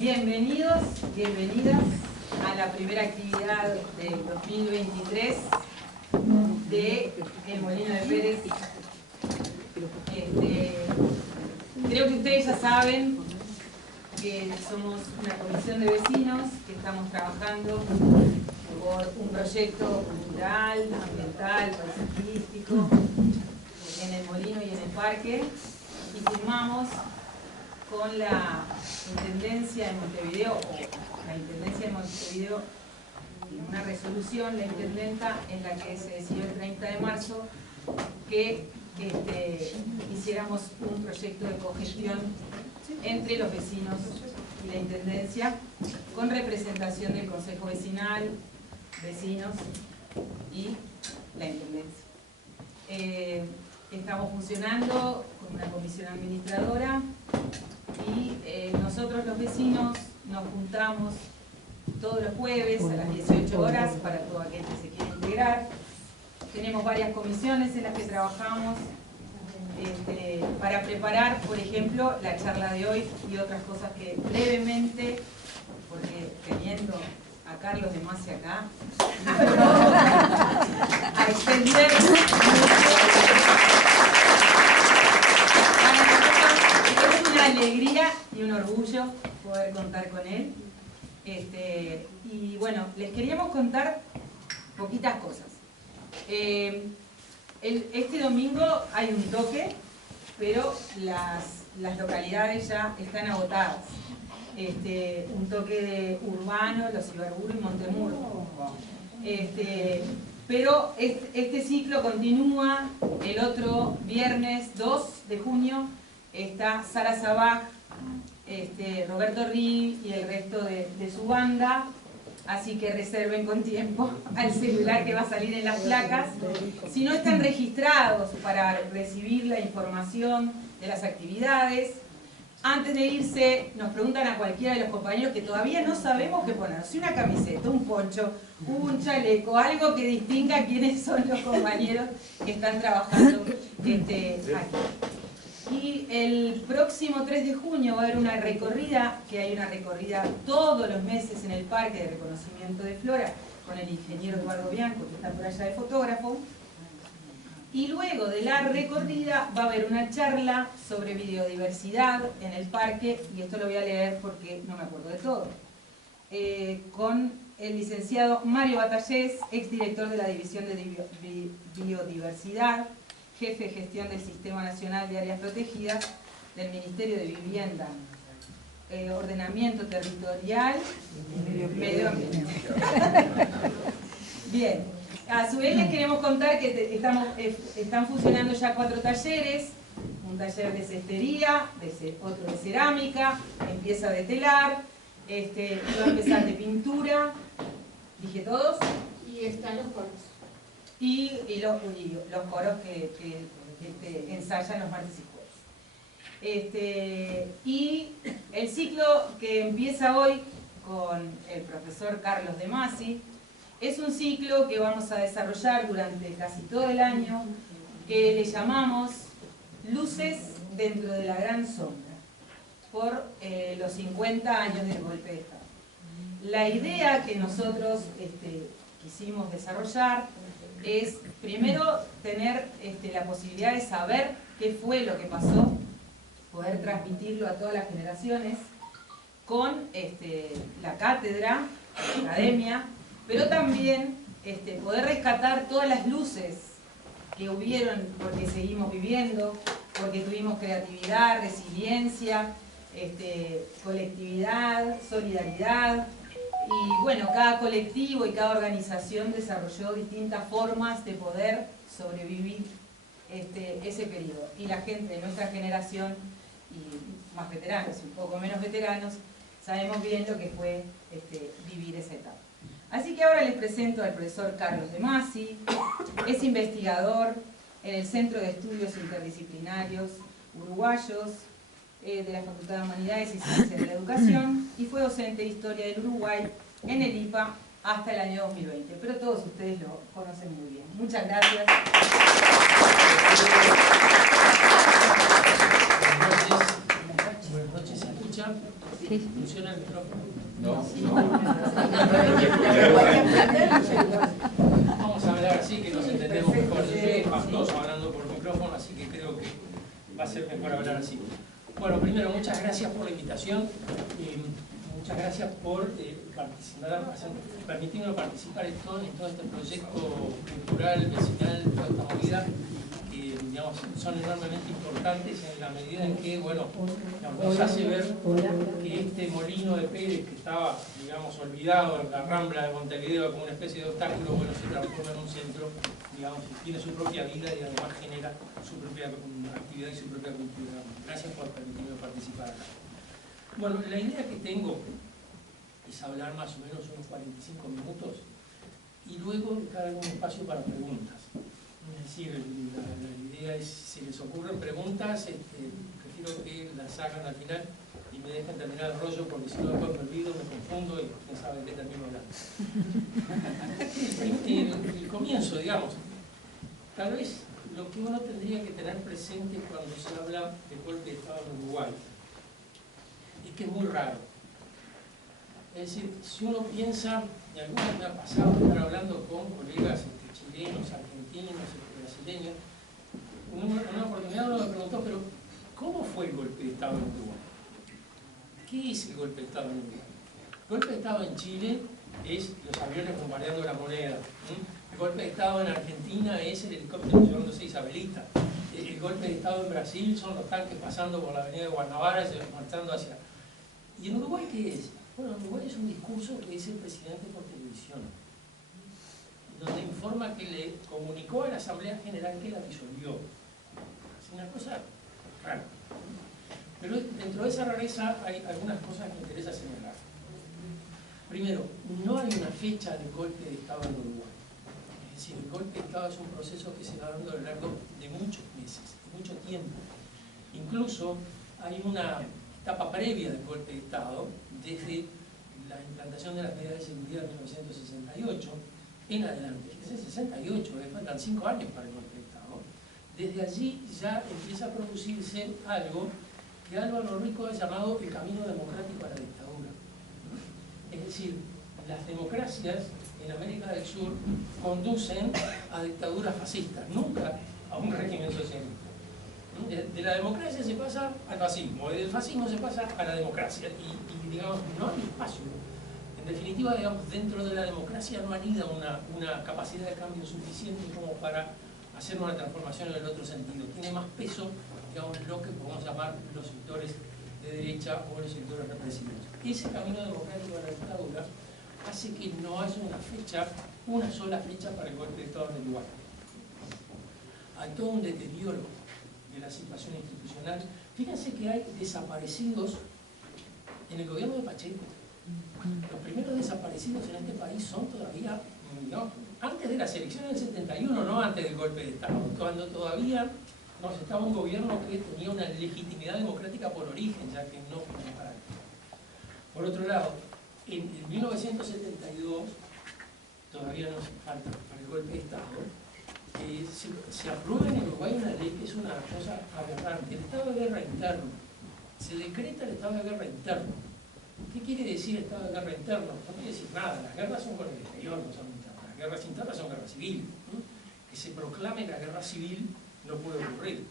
Bienvenidos, bienvenidas a la primera actividad del 2023 de El Molino de Pérez. Creo que ustedes ya saben que somos una comisión de vecinos que estamos trabajando por un proyecto cultural, ambiental, paisajístico en el Molino y en el parque, y firmamos con la Intendencia de Montevideo, o la Intendencia de Montevideo, una resolución, la Intendenta, en la que se decidió el 30 de marzo que hiciéramos un proyecto de cogestión entre los vecinos y la Intendencia, con representación del Consejo Vecinal, vecinos y la Intendencia. Estamos funcionando con una comisión administradora y nosotros los vecinos nos juntamos todos los jueves a las 18 horas para todo aquel que se quiera integrar. Tenemos varias comisiones en las que trabajamos para preparar, por ejemplo, la charla de hoy y otras cosas que brevemente, porque teniendo a Carlos de Masi acá, a extender es una alegría y un orgullo poder contar con él. Y bueno, les queríamos contar poquitas cosas. Este domingo hay un toque, pero las localidades ya están agotadas. Un toque de Urbano, Los Ibarburu y Montemurro. Pero este ciclo continúa. El otro viernes 2 de junio está Sara Sabaj, Roberto Rí y el resto de su banda. Así que reserven con tiempo al celular que va a salir en las placas. Si no están registrados para recibir la información de las actividades, antes de irse nos preguntan a cualquiera de los compañeros que todavía no sabemos qué poner. Si una camiseta, un poncho, un chaleco, algo que distinga quiénes son los compañeros que están trabajando aquí. Y el próximo 3 de junio va a haber una recorrida, que hay una recorrida todos los meses en el Parque de Reconocimiento de Flora, con el ingeniero Eduardo Bianco, que está por allá de fotógrafo. Y luego de la recorrida va a haber una charla sobre biodiversidad en el parque, y esto lo voy a leer porque no me acuerdo de todo, con el licenciado Mario Batallés, exdirector de la División de Biodiversidad, jefe de gestión del Sistema Nacional de Áreas Protegidas del Ministerio de Vivienda, Ordenamiento Territorial y Medio Ambiente. Bien, a su vez les queremos contar que están funcionando ya 4 talleres, un taller de cestería, otro de cerámica, empieza de telar, va a empezar de pintura, dije todos. Y están los coros. Y los coros que ensayan los martes y jueves. Y el ciclo que empieza hoy con el profesor Carlos de Masi es un ciclo que vamos a desarrollar durante casi todo el año, que le llamamos Luces dentro de la gran sombra, por los 50 años del golpe de Estado. La idea que nosotros quisimos desarrollar es primero tener la posibilidad de saber qué fue lo que pasó, poder transmitirlo a todas las generaciones con la cátedra, la academia, pero también poder rescatar todas las luces que hubieron porque seguimos viviendo, porque tuvimos creatividad, resiliencia, colectividad, solidaridad. Y bueno, cada colectivo y cada organización desarrolló distintas formas de poder sobrevivir ese periodo. Y la gente de nuestra generación, y más veteranos y un poco menos veteranos, sabemos bien lo que fue vivir esa etapa. Así que ahora les presento al profesor Carlos de Masi. Es investigador en el Centro de Estudios Interdisciplinarios Uruguayos de la Facultad de Humanidades y Ciencias de la Educación, y fue docente de Historia del Uruguay en el IPA hasta el año 2020, pero todos ustedes lo conocen muy bien. Muchas gracias. Buenas noches, ¿se escucha? usa? Sí. ¿Funciona el micrófono? No. Vamos a hablar así que nos entendemos mejor. Yo soy espantoso hablando por micrófono, así que creo que va a ser mejor hablar así. Bueno, primero, muchas gracias por la invitación. Muchas gracias por permitirme participar en todo este proyecto cultural, vecinal, toda esta movida, que digamos, son enormemente importantes en la medida en que, bueno, nos hace ver que este molino de Pérez que estaba, digamos, olvidado en la Rambla de Montevideo como una especie de obstáculo, bueno, se transforma en un centro, digamos, tiene su propia vida y además genera su propia actividad y su propia cultura. Gracias por permitirme participar acá. Bueno, la idea que tengo es hablar más o menos unos 45 minutos y luego dejar algún espacio para preguntas. Es decir, la idea es, si les ocurren preguntas, prefiero que las hagan al final y me dejen terminar el rollo, porque si no después me olvido, me confundo y quién sabe de qué termino hablando. El comienzo, digamos, tal vez lo que uno tendría que tener presente cuando se habla de golpe de Estado en Uruguay es que es muy raro. Es decir, si uno piensa, y algunos me ha pasado estar hablando con colegas chilenos, argentinos, brasileños, una oportunidad uno me preguntó, pero ¿cómo fue el golpe de Estado en Uruguay? ¿Qué es el golpe de Estado en Uruguay? El golpe de Estado en Chile es los aviones bombardeando la moneda. El golpe de Estado en Argentina es el helicóptero llevándose Isabelita. El golpe de Estado en Brasil son los tanques pasando por la avenida de Guanabara marchando hacia... ¿Y en Uruguay qué es? Bueno, en Uruguay es un discurso que dice el presidente por televisión, donde informa que le comunicó a la Asamblea General que la disolvió. Es una cosa rara. Pero dentro de esa rareza hay algunas cosas que me interesa señalar. Primero, no hay una fecha del golpe de Estado en Uruguay. Es decir, el golpe de Estado es un proceso que se va dando a lo largo de muchos meses, de mucho tiempo. Incluso hay una etapa previa del golpe de Estado, desde la implantación de las medidas de seguridad en 1968 en adelante. Desde el 68, faltan 5 años para el golpe de Estado. Desde allí ya empieza a producirse algo que Álvaro Rico ha llamado el camino democrático a la dictadura. Es decir, las democracias en América del Sur conducen a dictaduras fascistas, nunca a un régimen socialista. De la democracia se pasa al fascismo, y del fascismo se pasa a la democracia, y digamos, no hay espacio. En definitiva, digamos, dentro de la democracia no anida una capacidad de cambio suficiente como para hacer una transformación en el otro sentido. Tiene más peso, digamos, lo que podemos llamar los sectores de derecha o los sectores represivos. Ese camino democrático de la dictadura hace que no haya una sola fecha para el golpe de Estado en Uruguay. Hay todo un deterioro de la situación institucional. Fíjense que hay desaparecidos en el gobierno de Pacheco. Los primeros desaparecidos en este país son todavía, ¿no?, antes de las elecciones del 71, no antes del golpe de Estado, cuando todavía estaba un gobierno que tenía una legitimidad democrática por origen, ya que no fue para él. Por otro lado, en 1972, todavía nos falta para el golpe de Estado, se aprueba en Uruguay una ley que es una cosa aberrante, el estado de guerra interno. Se decreta el estado de guerra interno. ¿Qué quiere decir estado de guerra interno? No quiere decir nada, las guerras son con el exterior, no son internas. Las guerras internas son guerras civiles, ¿no? Que se proclame la guerra civil no puede ocurrir.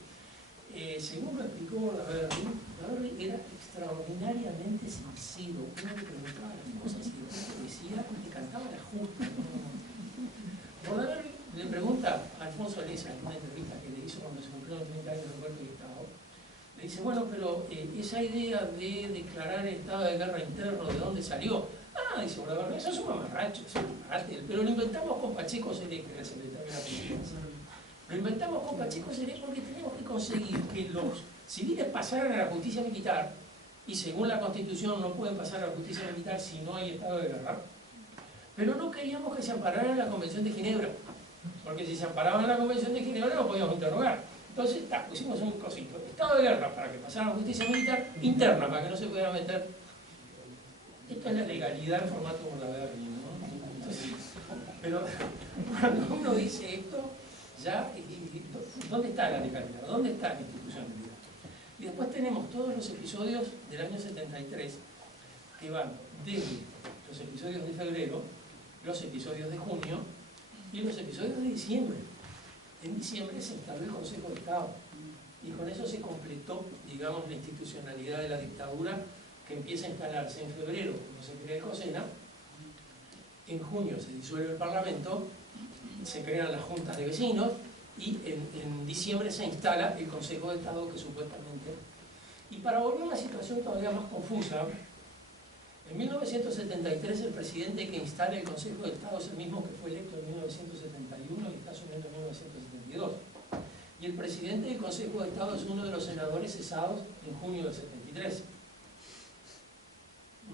Según lo explicó Laverry era extraordinariamente sincero. Uno le preguntaba las cosas y después te decía y te cantaba la justa. Laverry le pregunta a Alfonso Leza en una entrevista que le hizo cuando se cumplieron 30 años del golpe de Estado, le dice, bueno, pero esa idea de declarar el estado de guerra interno, ¿de dónde salió? Ah, dice Laverry, eso es un mamarracho, pero lo inventamos con Pacheco Seré, que era el secretario de la Presidencia. Lo inventamos con Pacheco Seré porque tenemos que conseguir que los civiles pasaran a la justicia militar, y según la Constitución no pueden pasar a la justicia militar si no hay estado de guerra, pero no queríamos que se amparara en la Convención de Ginebra, porque si se amparaban en la Convención de Ginebra no podíamos interrogar. Entonces, pusimos un cosito, estado de guerra para que pasara a la justicia militar, interna para que no se pudiera meter. Esta es la legalidad en formato Laverry, ¿no? Entonces, pero cuando uno dice esto, ya, ¿dónde está la legalidad? ¿Dónde está la institucionalidad? Y después tenemos todos los episodios del año 73, que van desde los episodios de febrero, los episodios de junio y los episodios de diciembre. En diciembre se instaló el Consejo de Estado y con eso se completó, digamos, la institucionalidad de la dictadura, que empieza a instalarse en febrero cuando se crea el COSENA, en junio se disuelve el Parlamento, se crean las juntas de vecinos y en diciembre se instala el Consejo de Estado, que supuestamente... Y para volver a una situación todavía más confusa, en 1973 el presidente que instala el Consejo de Estado es el mismo que fue electo en 1971 y está asumiendo en 1972. Y el presidente del Consejo de Estado es uno de los senadores cesados en junio del 73.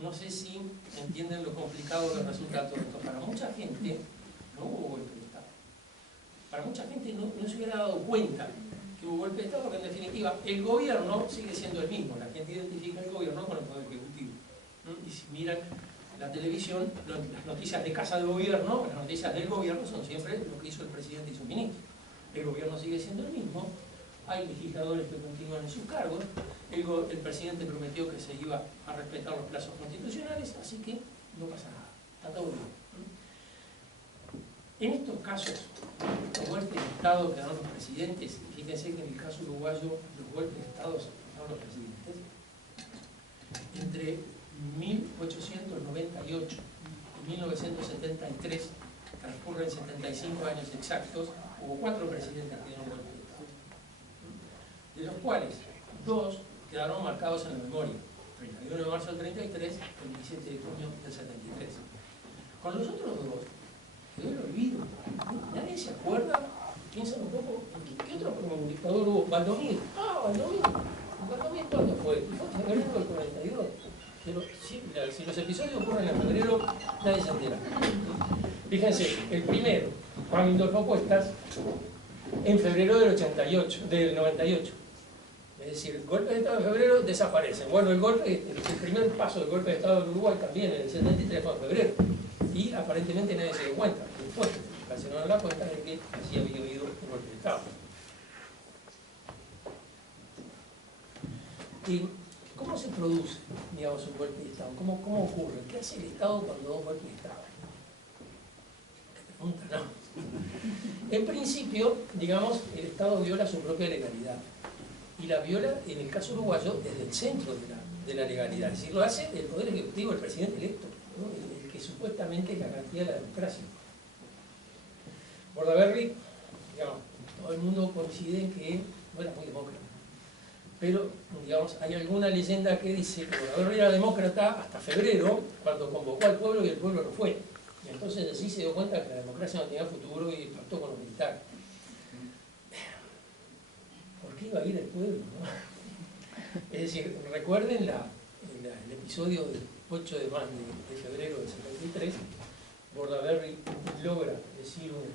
No sé si entienden lo complicado que resulta todo esto. Para mucha gente no hubo golpe de Estado. Para mucha gente no se hubiera dado cuenta que hubo golpe de Estado, porque en definitiva el gobierno sigue siendo el mismo. La gente identifica el gobierno con el Poder Ejecutivo. Y si miran la televisión, las noticias de casa del gobierno, las noticias del gobierno son siempre lo que hizo el presidente y su ministro. El gobierno sigue siendo el mismo, hay legisladores que continúan en sus cargos, el presidente prometió que se iba a respetar los plazos constitucionales, así que no pasa nada, está todo bien. En estos casos, los golpes de Estado que dan los presidentes, fíjense que en el caso uruguayo los golpes de Estado dan los presidentes, entre 1898 y 1973, transcurren 75 años exactos, hubo 4 presidentes que dieron golpe de Estado, de los cuales 2 quedaron marcados en la memoria, 31 de marzo del 33 y el 17 de junio del 73. Con los otros 2 quedó el olvido, nadie se acuerda. Piensan un poco, ¿qué otro dictador hubo? Valdomir. ¿Valdomir cuándo fue? Fue en febrero del 42. Pero si los episodios ocurren en febrero, nadie se entera. Fíjense, el primero, Juan Lindolfo Cuestas, en febrero del 98. Es decir, el golpe de Estado en febrero desaparece. Bueno, el primer paso del golpe de Estado en Uruguay también en el 73 fue en febrero. Y aparentemente nadie se dio cuenta. Después cancelaron la cuenta de que así había habido un golpe de Estado. ¿Y cómo se produce, digamos, un golpe de Estado? ¿Cómo ocurre? ¿Qué hace el Estado cuando da un golpe de Estado? ¿Qué pregunta? No. En principio, digamos, el Estado viola su propia legalidad. Y la viola, en el caso uruguayo, desde el centro de la legalidad. Es decir, lo hace el Poder Ejecutivo, el presidente electo, ¿no? El que supuestamente es la garantía de la democracia. Bordaberry, digamos, todo el mundo coincide en que no era muy demócrata. Pero, digamos, hay alguna leyenda que dice que Bordaberry era demócrata hasta febrero, cuando convocó al pueblo y el pueblo no fue. Y entonces así se dio cuenta que la democracia no tenía futuro y pactó con los militares. ¿Por qué iba a ir el pueblo, no? Es decir, recuerden el episodio del 8 de febrero del 73, Bordaberry logra decir en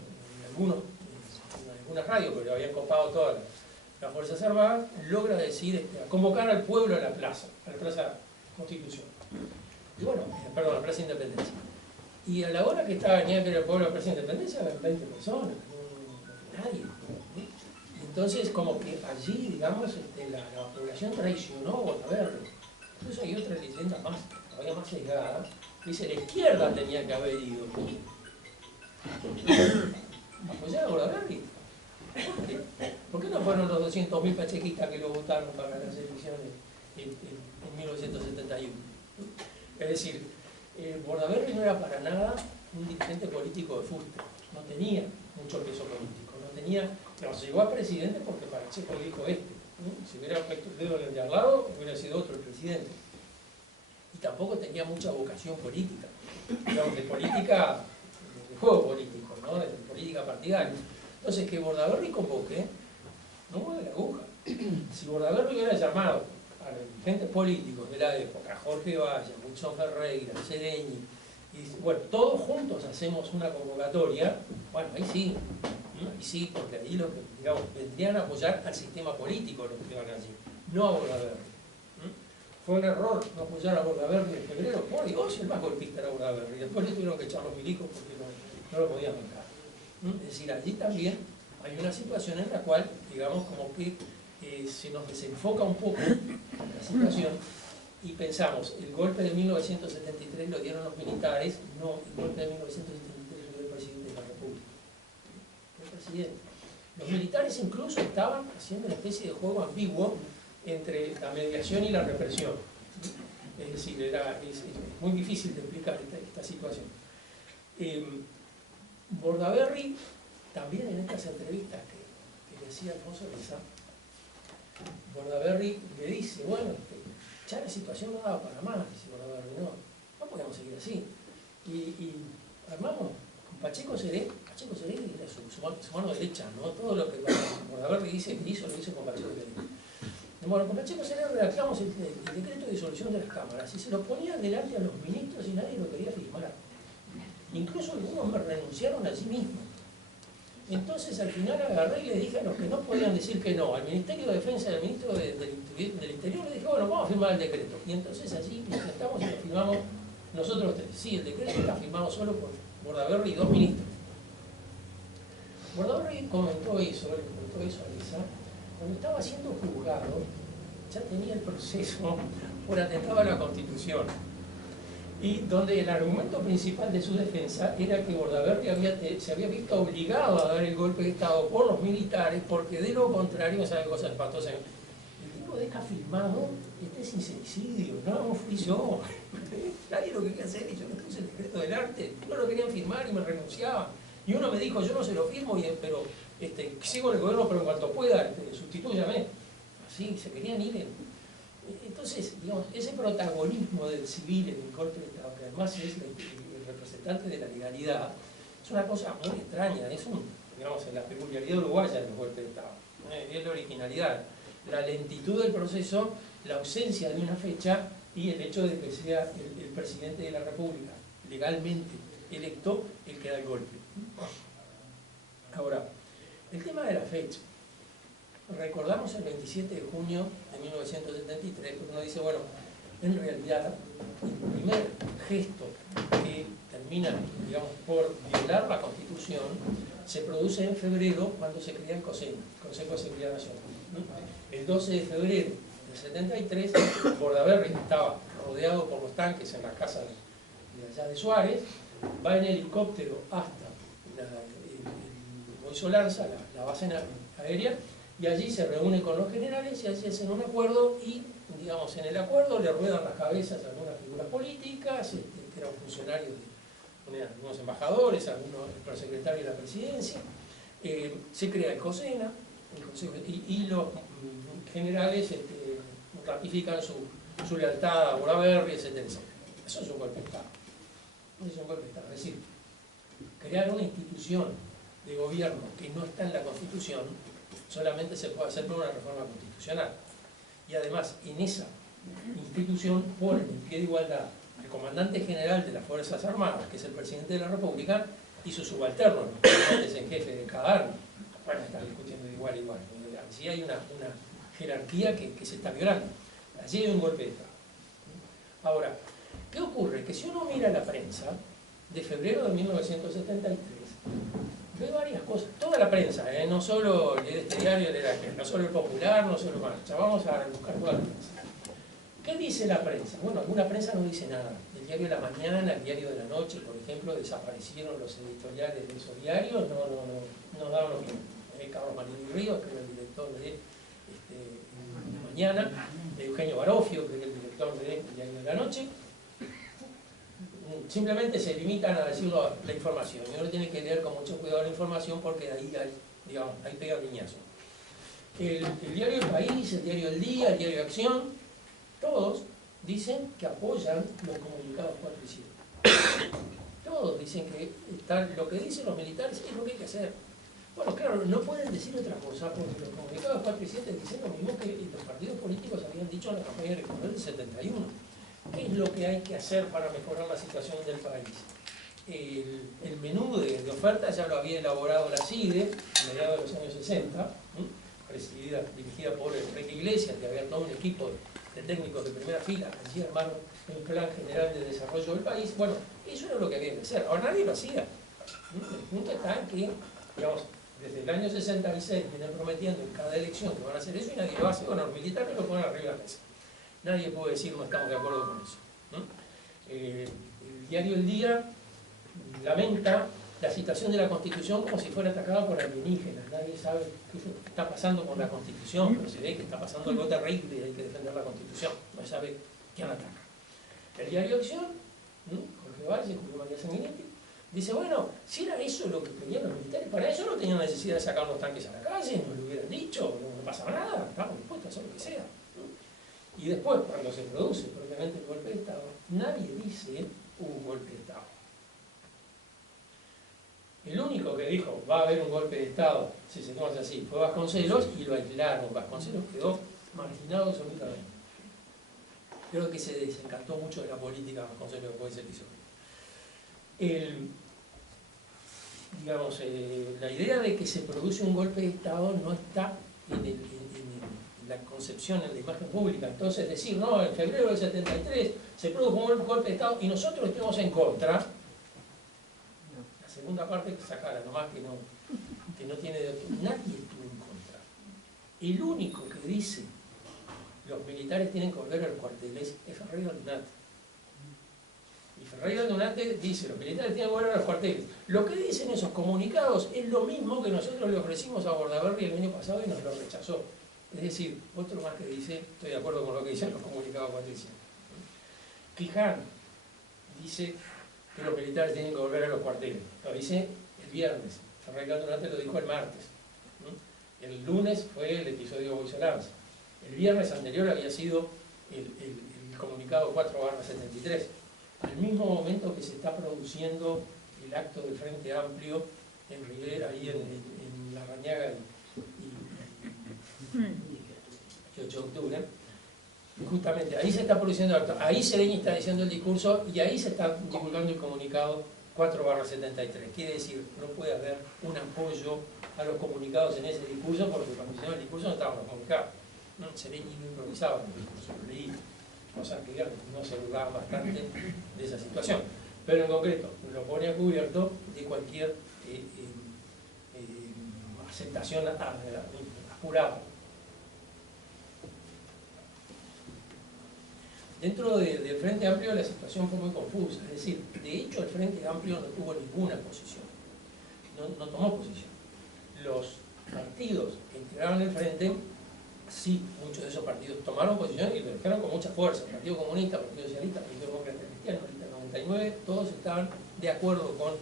algunas radios, porque lo habían copado todas las Fuerzas Armadas, logra decir, convocar al pueblo a la plaza Constitución. Y bueno, perdón, a la Plaza Independencia. Y a la hora que estaba que era el pueblo a la Plaza Independencia, eran 20 personas, nadie. Entonces, como que allí, digamos, la población traicionó a Bordaberry. Entonces hay otra leyenda más, todavía más sesgada, que dice la izquierda tenía que haber ido. ¿Apoyar a Bordaberry? ¿Por qué no fueron los 200.000 pachequistas que lo votaron para las elecciones en 1971? Es decir, Bordaberry no era para nada un dirigente político de fuste, no tenía mucho peso político, no tenía, no, se llegó a presidente porque Pacheco dijo ¿no? Si hubiera puesto el dedo en el de al lado, hubiera sido otro el presidente. Y tampoco tenía mucha vocación política, digamos, de política, de juego político, ¿no? De política partidaria. Entonces, que Bordaberry convoque, no mueve la aguja. Si Bordaberry hubiera llamado a los dirigentes políticos de la época, Jorge Valle, Wilson Ferreira, Sereñi, y bueno, todos juntos hacemos una convocatoria, bueno, ahí sí, porque ahí lo que, digamos, vendrían a apoyar al sistema político los que van allí, no a Bordaberry. Fue un error no apoyar a Bordaberry en febrero, por Dios, el más golpista era Bordaberry, después le tuvieron que echar los milicos porque no lo podían bancar. Es decir, allí también hay una situación en la cual, digamos, como que se nos desenfoca un poco la situación y pensamos, el golpe de 1973 lo dieron los militares, no, el golpe de 1973 lo dio el presidente de la República. El presidente. Los militares incluso estaban haciendo una especie de juego ambiguo entre la mediación y la represión. Es decir, es muy difícil de explicar esta situación. Bordaberry, también en estas entrevistas que le hacía Alfonso Leza, Bordaberry le dice, bueno, ya la situación no daba para más, dice Bordaberry, no podemos seguir así. Y armamos con Pacheco Seré era su mano derecha, ¿no? Todo lo que Bordaberry dice que hizo, lo hizo con Pacheco Seré. Bueno, con Pacheco Seré redactamos el decreto de disolución de las cámaras y se lo ponían delante a los ministros y nadie lo quería firmar. Incluso algunos me renunciaron a sí mismos. Entonces al final agarré y le dije a los que no podían decir que no, al Ministerio de Defensa y al Ministro del Interior, le dije, bueno, vamos a firmar el decreto. Y entonces allí nos sentamos y lo firmamos nosotros tres. Sí, el decreto está firmado solo por Bordaberry y dos ministros. Bordaberry comentó eso a Leza, cuando estaba siendo juzgado, ya tenía el proceso por atentado a la Constitución. Y donde el argumento principal de su defensa era que Bordaberry se había visto obligado a dar el golpe de Estado por los militares, porque de lo contrario, sabe cosas espantosas. El tipo deja firmado, este es sincericidio, no fui yo. Nadie lo quería hacer y yo le puse el decreto del arte. No lo querían firmar y me renunciaban. Y uno me dijo, yo no se lo firmo, pero sigo en el gobierno, pero en cuanto pueda, sustitúyame. Así, se querían ir. Entonces, digamos, ese protagonismo del civil en el golpe de Estado, que además es el representante de la legalidad, es una cosa muy extraña, es digamos, la peculiaridad uruguaya de los golpes de Estado, es la originalidad, la lentitud del proceso, la ausencia de una fecha y el hecho de que sea el presidente de la República, legalmente electo, el que da el golpe. Ahora, el tema de la fecha. Recordamos el 27 de junio de 1973, porque uno dice, bueno, en realidad, el primer gesto que termina, digamos, por violar la Constitución, se produce en febrero, cuando se crea el COSENA, Consejo de Seguridad Nacional. El 12 de febrero del 73, Bordaberry estaba rodeado por los tanques en la casa de allá de Suárez, va en helicóptero hasta el Boiso Lanza, la base aérea, y allí se reúne con los generales y allí hacen un acuerdo y, digamos, en el acuerdo le ruedan las cabezas a algunas figuras políticas, que eran funcionarios de algunos embajadores, algunos el prosecretario de la presidencia, se crea el COSENA, y los generales ratifican su lealtad a Bordaberry, etc. Eso es un golpe de Estado. Eso es un golpe de Estado. Es decir, crear una institución de gobierno que no está en la Constitución solamente se puede hacer por una reforma constitucional. Y además, en esa institución ponen en pie de igualdad el comandante general de las Fuerzas Armadas, que es el presidente de la República, y sus subalternos, los comandantes en jefe de cada arma. Bueno, están discutiendo de igual a igual. Allí hay una jerarquía que se está violando. Allí hay un golpe de Estado. Ahora, ¿qué ocurre? Que si uno mira la prensa de febrero de 1973, ve varias cosas, toda la prensa, no solo este diario de la gente, no solo el Popular, no solo Marcha, vamos a buscar toda la prensa. ¿Qué dice la prensa? Bueno, alguna prensa no dice nada. El diario de la mañana, el diario de la noche, por ejemplo, desaparecieron los editoriales de esos diarios, no daban opinión. Carlos Marini Ríos, que era el director de La Mañana, Eugenio Barofio, que era el director del diario de la noche, simplemente se limitan a decir la información, y uno tiene que leer con mucho cuidado la información porque ahí pega el liñazo. El diario El País, el diario El Día, el diario Acción, todos dicen que apoyan los comunicados 4 y 7. Todos dicen que lo que dicen los militares es lo que hay que hacer. Bueno, claro, no pueden decir otra cosa porque los comunicados 4 y 7 dicen lo mismo que los partidos políticos habían dicho en la campaña electoral del 71. ¿Qué es lo que hay que hacer para mejorar la situación del país? El menú de ofertas ya lo había elaborado la CIDE a mediados de los años 60, dirigida por Enrique Iglesias, que había todo un equipo de técnicos de primera fila. Allí armaron un plan general de desarrollo del país. Bueno, eso era lo que había que hacer. Ahora nadie lo hacía. El punto está en que, digamos, desde el año 66 vienen prometiendo en cada elección que van a hacer eso y nadie lo hace. Bueno, los militares lo ponen arriba de la mesa. Nadie puede decir no estamos de acuerdo con eso, ¿no? El diario El Día lamenta la citación de la Constitución como si fuera atacada por alienígenas. Nadie sabe qué está pasando con la Constitución, pero se ve que está pasando algo terrible y hay que defender la Constitución. No sabe quién ataca. El diario Acción, Jorge Valle, Julio María Sanguinetti, dice, bueno, si era eso lo que querían los militares, para eso no tenían necesidad de sacar los tanques a la calle, nos lo hubieran dicho, no pasaba nada, estamos dispuestos a hacer lo que sea. Y después, cuando se produce propiamente el golpe de Estado, nadie dice hubo un golpe de Estado. El único que dijo va a haber un golpe de Estado, si se conoce así, fue Vasconcelos y lo aislaron. Vasconcelos quedó marginado absolutamente. Creo que se desencantó mucho de la política Vasconcelos después de ese episodio. Digamos, la idea de que se produce un golpe de Estado no está en la concepción, en la imagen pública. Entonces decir, no, en febrero del 73 se produjo un golpe de Estado y nosotros estuvimos en contra. La segunda parte sacara, nomás que no tiene de otro. Nadie estuvo en contra. El único que dice los militares tienen que volver a los cuarteles es Ferreira Aldunate. Y Ferreira Aldunate dice los militares tienen que volver a los cuarteles. Lo que dicen esos comunicados es lo mismo que nosotros le ofrecimos a Bordaberry el año pasado y nos lo rechazó. Es decir, otro más que dice, estoy de acuerdo con lo que dicen los comunicados patricianos. Quijano dice que los militares tienen que volver a los cuarteles. Lo dice el viernes. Ferreira Aldunate lo dijo el martes. El lunes fue el episodio Boisolanza. El viernes anterior había sido el comunicado 4/73. Al mismo momento que se está produciendo el acto del Frente Amplio en Rivera, ahí en La Rañaga y 8 de octubre, justamente ahí se está produciendo el acto, ahí Sereñi está diciendo el discurso y ahí se está divulgando el comunicado 4/73. Quiere decir, no puede haber un apoyo a los comunicados en ese discurso porque cuando hicieron el discurso no estaban los comunicados. Sereñi no improvisaba en el discurso, lo leí, cosas que no se burlaban bastante de esa situación. Pero en concreto, lo pone a cubierto de cualquier aceptación apurada. Dentro del Frente Amplio la situación fue muy confusa, es decir, de hecho el Frente Amplio no tuvo ninguna posición, no tomó posición. Los partidos que integraban el Frente, sí, muchos de esos partidos tomaron posición y lo dejaron con mucha fuerza. El Partido Comunista, el Partido Socialista, el Partido Demócrata Cristiano, ahorita en 99, todos estaban de acuerdo con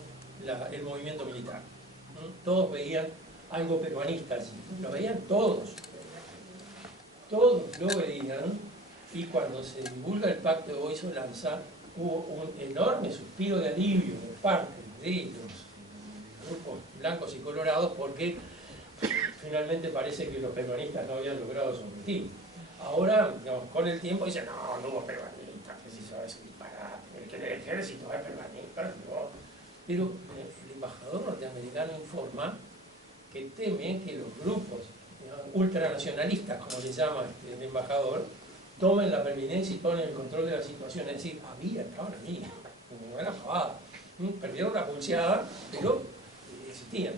el movimiento militar. Todos veían algo peruanista allí, lo veían todos lo veían, y cuando se divulga el pacto de Boisolanza hubo un enorme suspiro de alivio de parte de los grupos blancos y colorados porque finalmente parece que los peruanistas no habían logrado su objetivo. Ahora, digamos, con el tiempo dicen, no hubo peruanistas, que si eso es disparate, que el ejército es peruanista, no. Pero el embajador norteamericano informa que teme que los grupos ultranacionalistas, como le llama el embajador, tomen la pervivencia y tomen el control de la situación. Es decir, estaban ahí, como era pavada. Perdieron la pulseada, pero existían.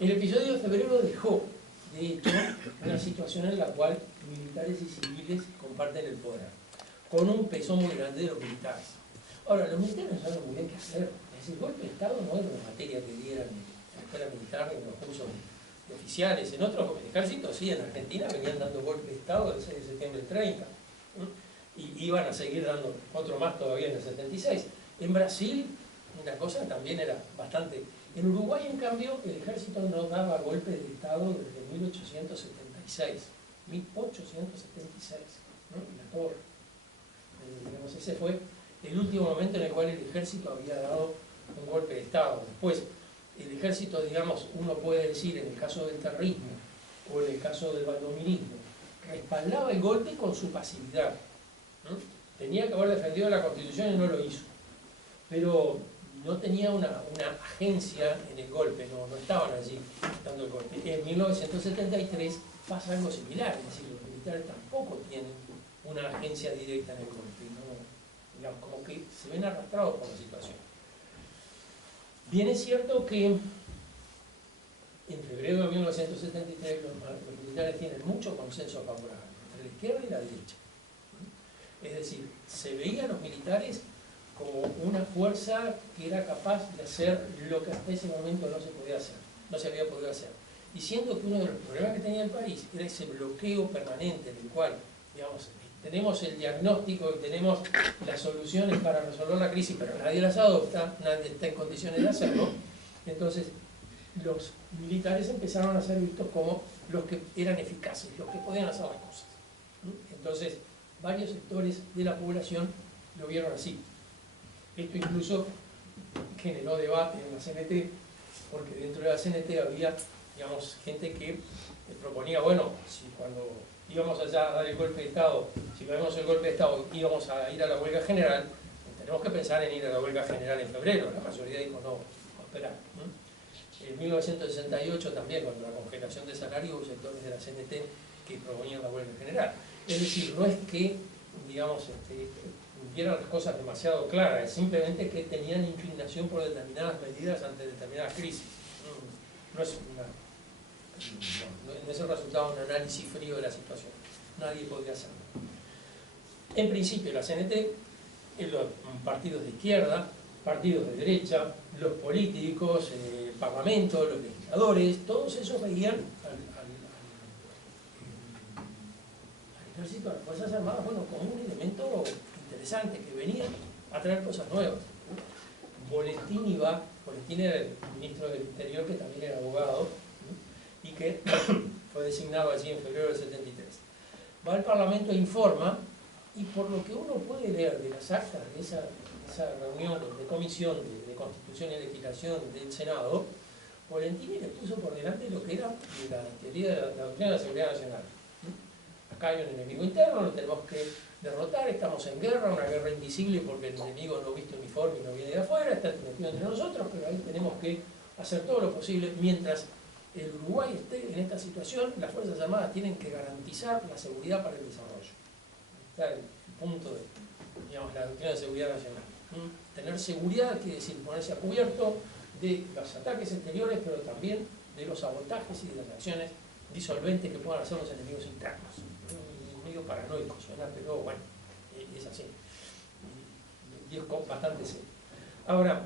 El episodio de febrero dejó, de hecho, una situación en la cual militares y civiles comparten el poder, con un peso muy grande de los militares. Ahora, los militares no saben muy bien qué hacer. Es decir, el golpe de Estado no era una materia que dieran en la escuela militar ni en los cursos de oficiales. En otros ejércitos, sí, en Argentina venían dando golpe de Estado el 6 de septiembre del 30. Y iban a seguir dando otro más todavía en el 76. En Brasil, una cosa también era bastante... En Uruguay, en cambio, el ejército no daba golpe de Estado desde 1876. 1876, ¿no? Y la torre. Digamos, ese fue el último momento en el cual el ejército había dado un golpe de Estado. Después, el ejército, digamos, uno puede decir, en el caso del terrorismo o en el caso del bandominismo, respaldaba el golpe con su pasividad, ¿no? Tenía que haber defendido la Constitución y no lo hizo. Pero no tenía una agencia en el golpe, no estaban allí dando el golpe. En 1973 pasa algo similar, es decir, los militares tampoco tienen una agencia directa en el golpe, ¿no? Digamos, como que se ven arrastrados por la situación. Bien es cierto que En febrero de 1973 los militares tienen mucho consenso favorable entre la izquierda y la derecha. Es decir, se veía a los militares como una fuerza que era capaz de hacer lo que hasta ese momento no se podía hacer, no se había podido hacer. Y siendo que uno de los problemas que tenía el país era ese bloqueo permanente en el cual, digamos, tenemos el diagnóstico y tenemos las soluciones para resolver la crisis, pero nadie las adopta, nadie está en condiciones de hacerlo, entonces los militares empezaron a ser vistos como los que eran eficaces, los que podían hacer las cosas. Entonces, varios sectores de la población lo vieron así. Esto incluso generó debate en la CNT, porque dentro de la CNT había, digamos, gente que proponía, bueno, si cuando íbamos allá a dar el golpe de Estado, si vemos el golpe de Estado íbamos a ir a la huelga general, tenemos que pensar en ir a la huelga general en febrero. La mayoría dijo no, esperar. En 1968 también, con la congelación de salario, hubo sectores de la CNT que proponían la huelga general. Es decir, no es que, digamos, vieran las cosas demasiado claras, es simplemente que tenían inclinación por determinadas medidas ante determinadas crisis. No es el resultado de un análisis frío de la situación. Nadie podría hacerlo. En principio, la CNT, los partidos de izquierda, partidos de derecha, los políticos, el parlamento, los legisladores, todos esos veían al ejército, a las Fuerzas Armadas, bueno, como un elemento interesante, que venía a traer cosas nuevas. Boletín era el ministro del Interior, que también era abogado, y que fue designado allí en febrero del 73. Va al Parlamento e informa, y por lo que uno puede leer de las actas de esa reunión de comisión de Constitución y Legislación del Senado, Volentini le puso por delante lo que era la teoría de la doctrina de la seguridad nacional. Acá hay un enemigo interno, lo tenemos que derrotar, estamos en guerra, una guerra invisible porque el enemigo no viste uniforme y no viene de afuera, está metido entre nosotros, pero ahí tenemos que hacer todo lo posible. Mientras el Uruguay esté en esta situación, las Fuerzas Armadas tienen que garantizar la seguridad para el desarrollo. Está el punto de, digamos, la doctrina de seguridad nacional. Tener seguridad quiere decir ponerse a cubierto de los ataques exteriores, pero también de los sabotajes y de las acciones disolventes que puedan hacer los enemigos internos. Medio paranoico suena, pero bueno, es así. Y es bastante serio. Ahora,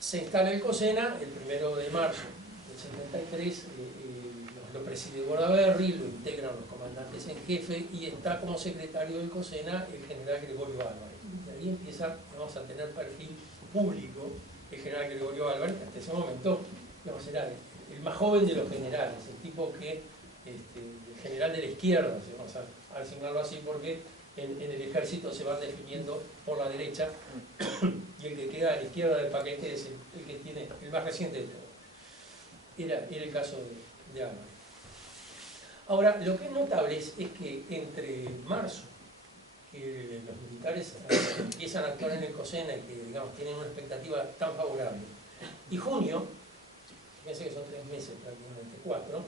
se instala el COSENA el 1 de marzo del 73, lo preside Bordaberry, lo integran los comandantes en jefe y está como secretario del COSENA el general Gregorio Álvarez. De ahí vamos a tener perfil público el general Gregorio Álvarez, que hasta ese momento era el más joven de los generales, el tipo que, el general de la izquierda, vamos a asignarlo así, porque en el ejército se van definiendo por la derecha y el que queda a la izquierda del paquete es el que tiene el más reciente de todo. Era el caso de Álvarez. Ahora, lo que es notable es que entre marzo, que los militares empiezan a actuar en el COSENA y que, digamos, tienen una expectativa tan favorable, y junio, fíjense que son 3 meses, prácticamente 4,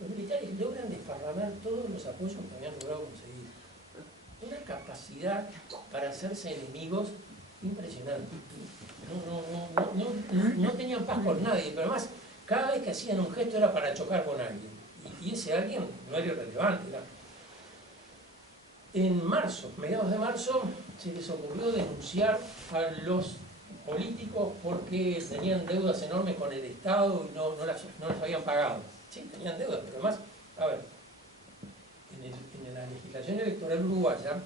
los militares logran desparramar todos los apoyos que habían logrado conseguir. Una capacidad para hacerse enemigos impresionante. No tenían paz con nadie, pero además, cada vez que hacían un gesto era para chocar con alguien. Y ese alguien no era irrelevante. En marzo, mediados de marzo, se les ocurrió denunciar a los políticos porque tenían deudas enormes con el Estado y no las habían pagado. Sí, tenían deudas, pero además, a ver, en la legislación electoral uruguaya,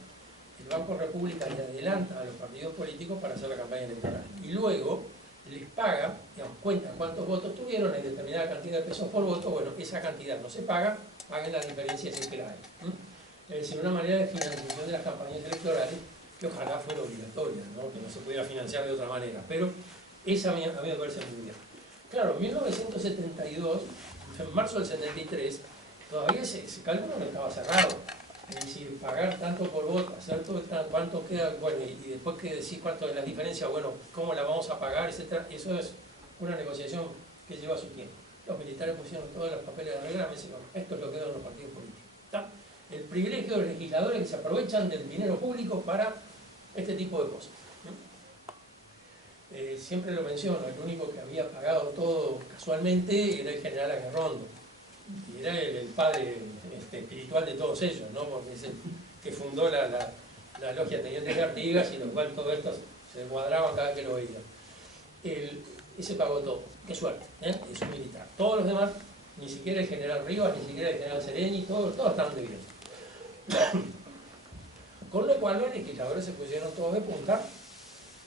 el Banco República le adelanta a los partidos políticos para hacer la campaña electoral. Y luego les paga, digamos, cuenta cuántos votos tuvieron en determinada cantidad de pesos por voto. Bueno, esa cantidad no se paga, paguen la diferencia si es que la hay. Es decir, una manera de financiación de las campañas electorales que ojalá fuera obligatoria, ¿no? Que no se pudiera financiar de otra manera. Pero esa a mí me parece muy bien. Claro, en 1972, en marzo del 73, todavía ese cálculo no estaba cerrado. Es decir, pagar tanto por voto, hacer todo, cuánto queda, bueno, y después que decir cuánto es la diferencia, bueno, cómo la vamos a pagar, etcétera. Eso es una negociación que lleva su tiempo. Los militares pusieron todos los papeles de regla y me dicen, esto es lo que dan los partidos políticos. ¿Está? El privilegio de los legisladores que se aprovechan del dinero público para este tipo de cosas. siempre lo menciono, el único que había pagado todo casualmente era el general Aguerrondo, y era el padre espiritual de todos ellos, ¿no? Porque es el que fundó la logia Tenientes de Artigas, y lo cual todo esto se cuadraban cada vez que lo veían. Ese pagó todo, qué suerte, es un militar. Todos los demás, ni siquiera el general Rivas, ni siquiera el general Sereni, todos estaban de bien. Con lo cual los legisladores se pusieron todos de punta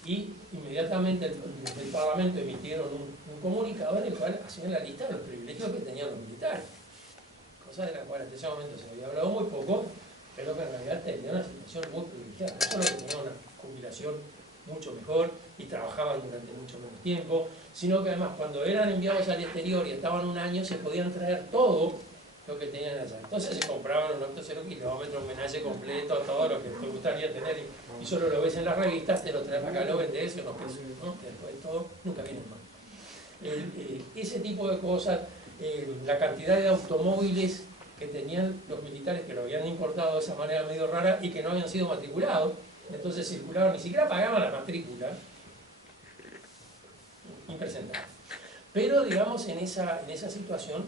y inmediatamente el Parlamento emitieron un comunicado en el cual hacían la lista de los privilegios que tenían los militares, cosa de la cual hasta ese momento se había hablado muy poco, pero que en realidad tenían una situación muy privilegiada. No solo que tenían una jubilación mucho mejor y trabajaban durante mucho menos tiempo, sino que además cuando eran enviados al exterior y estaban un año se podían traer todo lo que tenían allá. Entonces se compraban un auto 0 kilómetros, un menaje completo, todo lo que te gustaría tener y solo lo ves en las revistas, te lo traes acá, lo vendes, unos pesos, ¿no? Después de todo, nunca vienen más. Ese tipo de cosas, la cantidad de automóviles que tenían los militares que lo habían importado de esa manera medio rara y que no habían sido matriculados, entonces circulaban, ni siquiera pagaban la matrícula, impresentable. Pero digamos en esa situación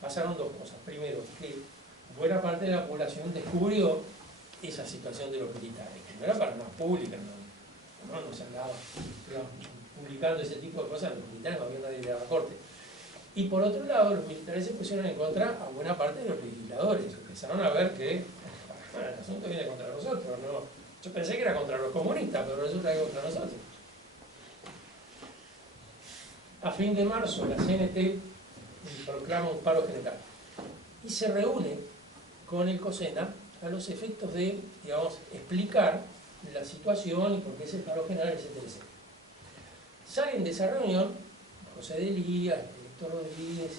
pasaron dos cosas. Primero, que buena parte de la población descubrió esa situación de los militares, que no era para más pública, no se andaba publicando ese tipo de cosas, los militares no había nadie le daba corte. Y por otro lado, los militares se pusieron en contra a buena parte de los legisladores, empezaron a ver que bueno, el asunto viene contra nosotros, ¿no? Yo pensé que era contra los comunistas, pero resulta que contra nosotros. A fin de marzo, la CNT proclama un paro general y se reúne con el COSENA a los efectos de, digamos, explicar la situación y por qué es el paro general, etcétera, etcétera. Salen de esa reunión José de Elías, Héctor Rodríguez,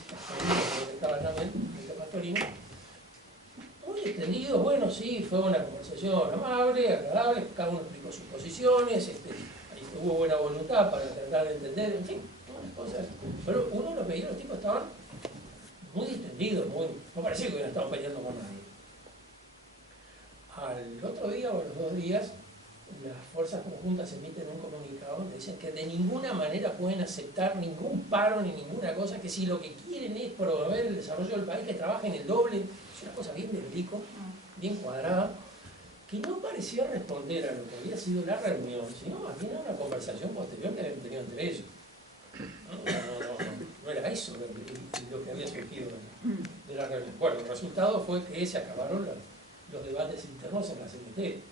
que estaba también, Héctor Pastorino, muy extendidos. Bueno, sí, fue una conversación amable, agradable, cada uno explicó sus posiciones, ahí hubo buena voluntad para tratar de entender, en fin, unas cosas. Pero uno lo veía, los tipos estaban muy distendidos, no parecía que hubieran estado peleando con nadie. Al otro día o a los 2 días, las fuerzas conjuntas emiten un comunicado donde dicen que de ninguna manera pueden aceptar ningún paro ni ninguna cosa, que si lo que quieren es promover el desarrollo del país, que trabajen el doble. Es una cosa bien de rico, bien cuadrada, que no parecía responder a lo que había sido la reunión, sino más bien a una conversación posterior que habían tenido entre ellos. No era eso lo que había surgido de la reunión. Bueno, el resultado fue que se acabaron los debates internos en la CNT.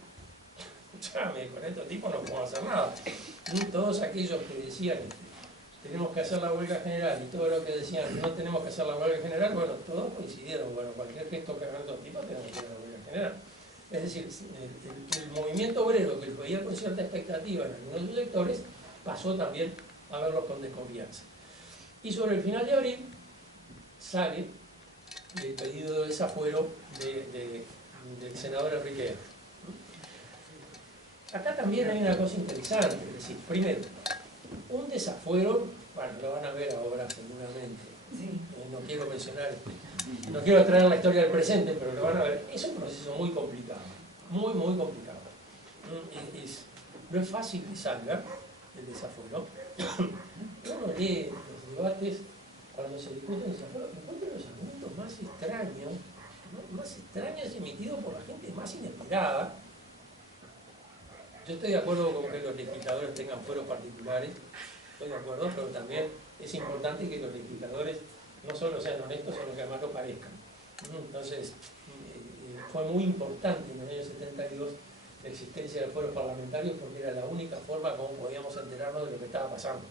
Escuchame, con estos tipos no podemos hacer nada. Todos aquellos que decían tenemos que hacer la huelga general y todo lo que decían no tenemos que hacer la huelga general, bueno, todos coincidieron, bueno, cualquier gesto que hagan estos tipos tenemos que hacer la huelga general. Es decir, el movimiento obrero que lo veía con cierta expectativa en algunos de sus sectores pasó también a verlos con desconfianza. Y sobre el final de abril sale el pedido de desafuero del senador Enrique. Acá también hay una cosa interesante, es decir, primero, un desafuero, bueno, lo van a ver ahora seguramente, sí. No quiero mencionar, no quiero traer la historia del presente, pero lo van a ver, es un proceso muy complicado, muy complicado. No es fácil que salga el desafuero. Uno lee los debates, cuando se discute el desafuero, encuentra los argumentos más extraños, ¿no? Más extraños emitidos por la gente más inesperada. Yo estoy de acuerdo con que los legisladores tengan fueros particulares, estoy de acuerdo, pero también es importante que los legisladores no solo sean honestos, sino que además lo parezcan. Entonces, fue muy importante en el año 72 la existencia de fueros parlamentarios porque era la única forma como podíamos enterarnos de lo que estaba pasando.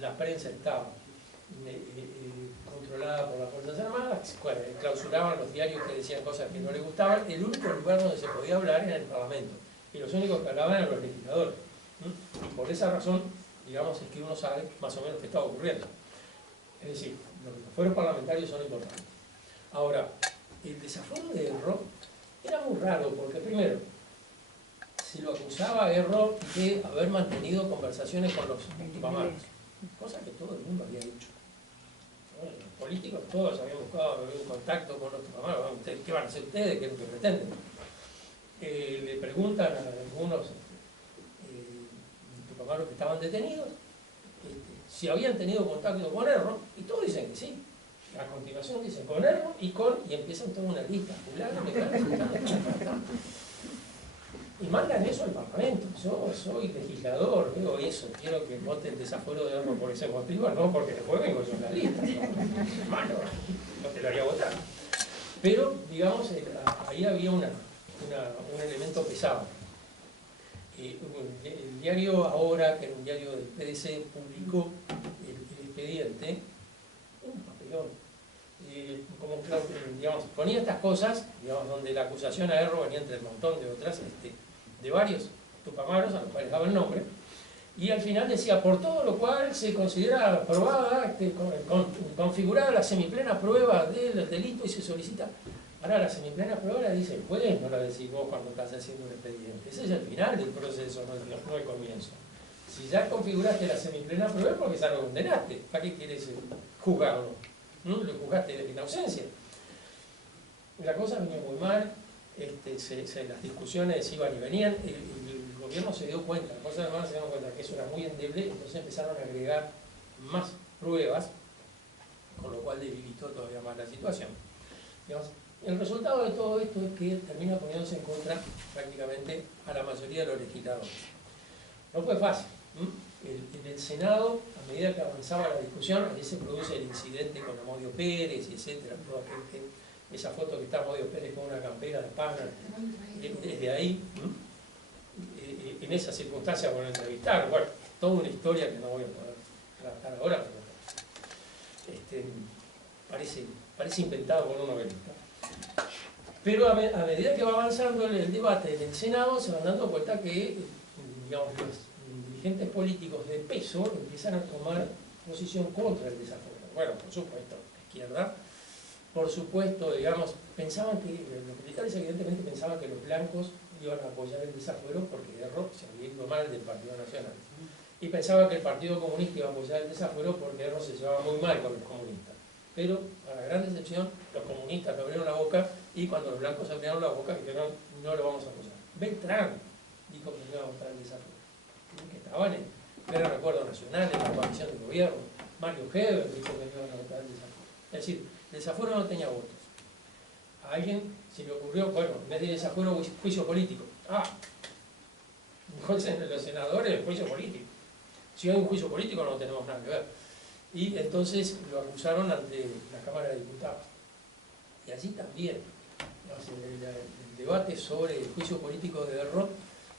La prensa estaba controlada por las Fuerzas Armadas, clausuraban los diarios que decían cosas que no les gustaban, el único lugar donde se podía hablar era en el Parlamento. Y los únicos que hablaban eran los legisladores. Y por esa razón, digamos, es que uno sabe más o menos qué estaba ocurriendo. Es decir, los fueros parlamentarios son importantes. Ahora, el desafuero de Erro era muy raro, porque primero, se lo acusaba a Erro de haber mantenido conversaciones con los tupamaros, cosa que todo el mundo había hecho. Los políticos todos habían buscado un contacto con los tupamaros. ¿Qué van a hacer ustedes? ¿Qué es lo que pretenden? Le preguntan a algunos tupamaros que estaban detenidos si habían tenido contacto con Erro, y todos dicen que sí. A continuación dicen con Erro y empiezan toda una lista. Y mandan eso al Parlamento. Yo soy legislador, veo eso, quiero que voten el desafuero de Erro por ese motivo, no porque después vengo yo en la lista. Hermano, no te lo haría votar. Pero, digamos, ahí había un elemento pesado. El diario Ahora, que era un diario del PDC, publicó el expediente, un papelón. Como digamos, ponía estas cosas, digamos, donde la acusación a Erro venía entre el montón de otras, de varios tupamaros a los cuales daba el nombre, y al final decía, por todo lo cual se considera aprobada, configurada la semiplena prueba del delito y se solicita. Ahora la semiplena prueba la dice el juez, no la decís vos cuando estás haciendo un expediente. Ese es el final del proceso, no el comienzo. Si ya configuraste la semiplena prueba es porque ya lo condenaste. ¿Para qué quieres juzgarlo? ¿No? Lo juzgaste en ausencia. La cosa venía muy mal, las discusiones iban y venían, el gobierno se dio cuenta, las cosas además se dieron cuenta que eso era muy endeble, entonces empezaron a agregar más pruebas, con lo cual debilitó todavía más la situación. Digamos, el resultado de todo esto es que termina poniéndose en contra prácticamente a la mayoría de los legisladores. No fue fácil. En el Senado, a medida que avanzaba la discusión, ahí se produce el incidente con Amodio Pérez y etcétera, esa foto que está Amodio Pérez con una campera de pana, desde ahí, en esa circunstancia por entrevistar, bueno, toda una historia que no voy a poder tratar ahora, pero parece inventado por un novelista. Pero a medida que va avanzando el debate en el Senado, se van dando cuenta que, digamos, los dirigentes políticos de peso empiezan a tomar posición contra el desafuero. Bueno, por supuesto, la izquierda, por supuesto, digamos, pensaban que, los militares evidentemente pensaban que los blancos iban a apoyar el desafuero porque Erro se había ido mal del Partido Nacional. Y pensaban que el Partido Comunista iba a apoyar el desafuero porque Erro se llevaba muy mal con los comunistas. Pero, a la gran decepción, los comunistas le abrieron la boca y cuando los blancos abrieron la boca dijeron, no lo vamos a apoyar. Beltrán dijo que no iba a votar el desafuero. Que estaban en pleno recuerdo nacional, en la coalición de gobierno. Mario Heber dijo que no iban a votar el desafuero. Es decir, el desafuero no tenía votos. A alguien se le ocurrió, bueno, en vez de desafuero, juicio político. Los senadores, juicio político. Si hay un juicio político no tenemos nada que ver. Y entonces lo acusaron ante la Cámara de Diputados. Y allí también, el debate sobre el juicio político de Erro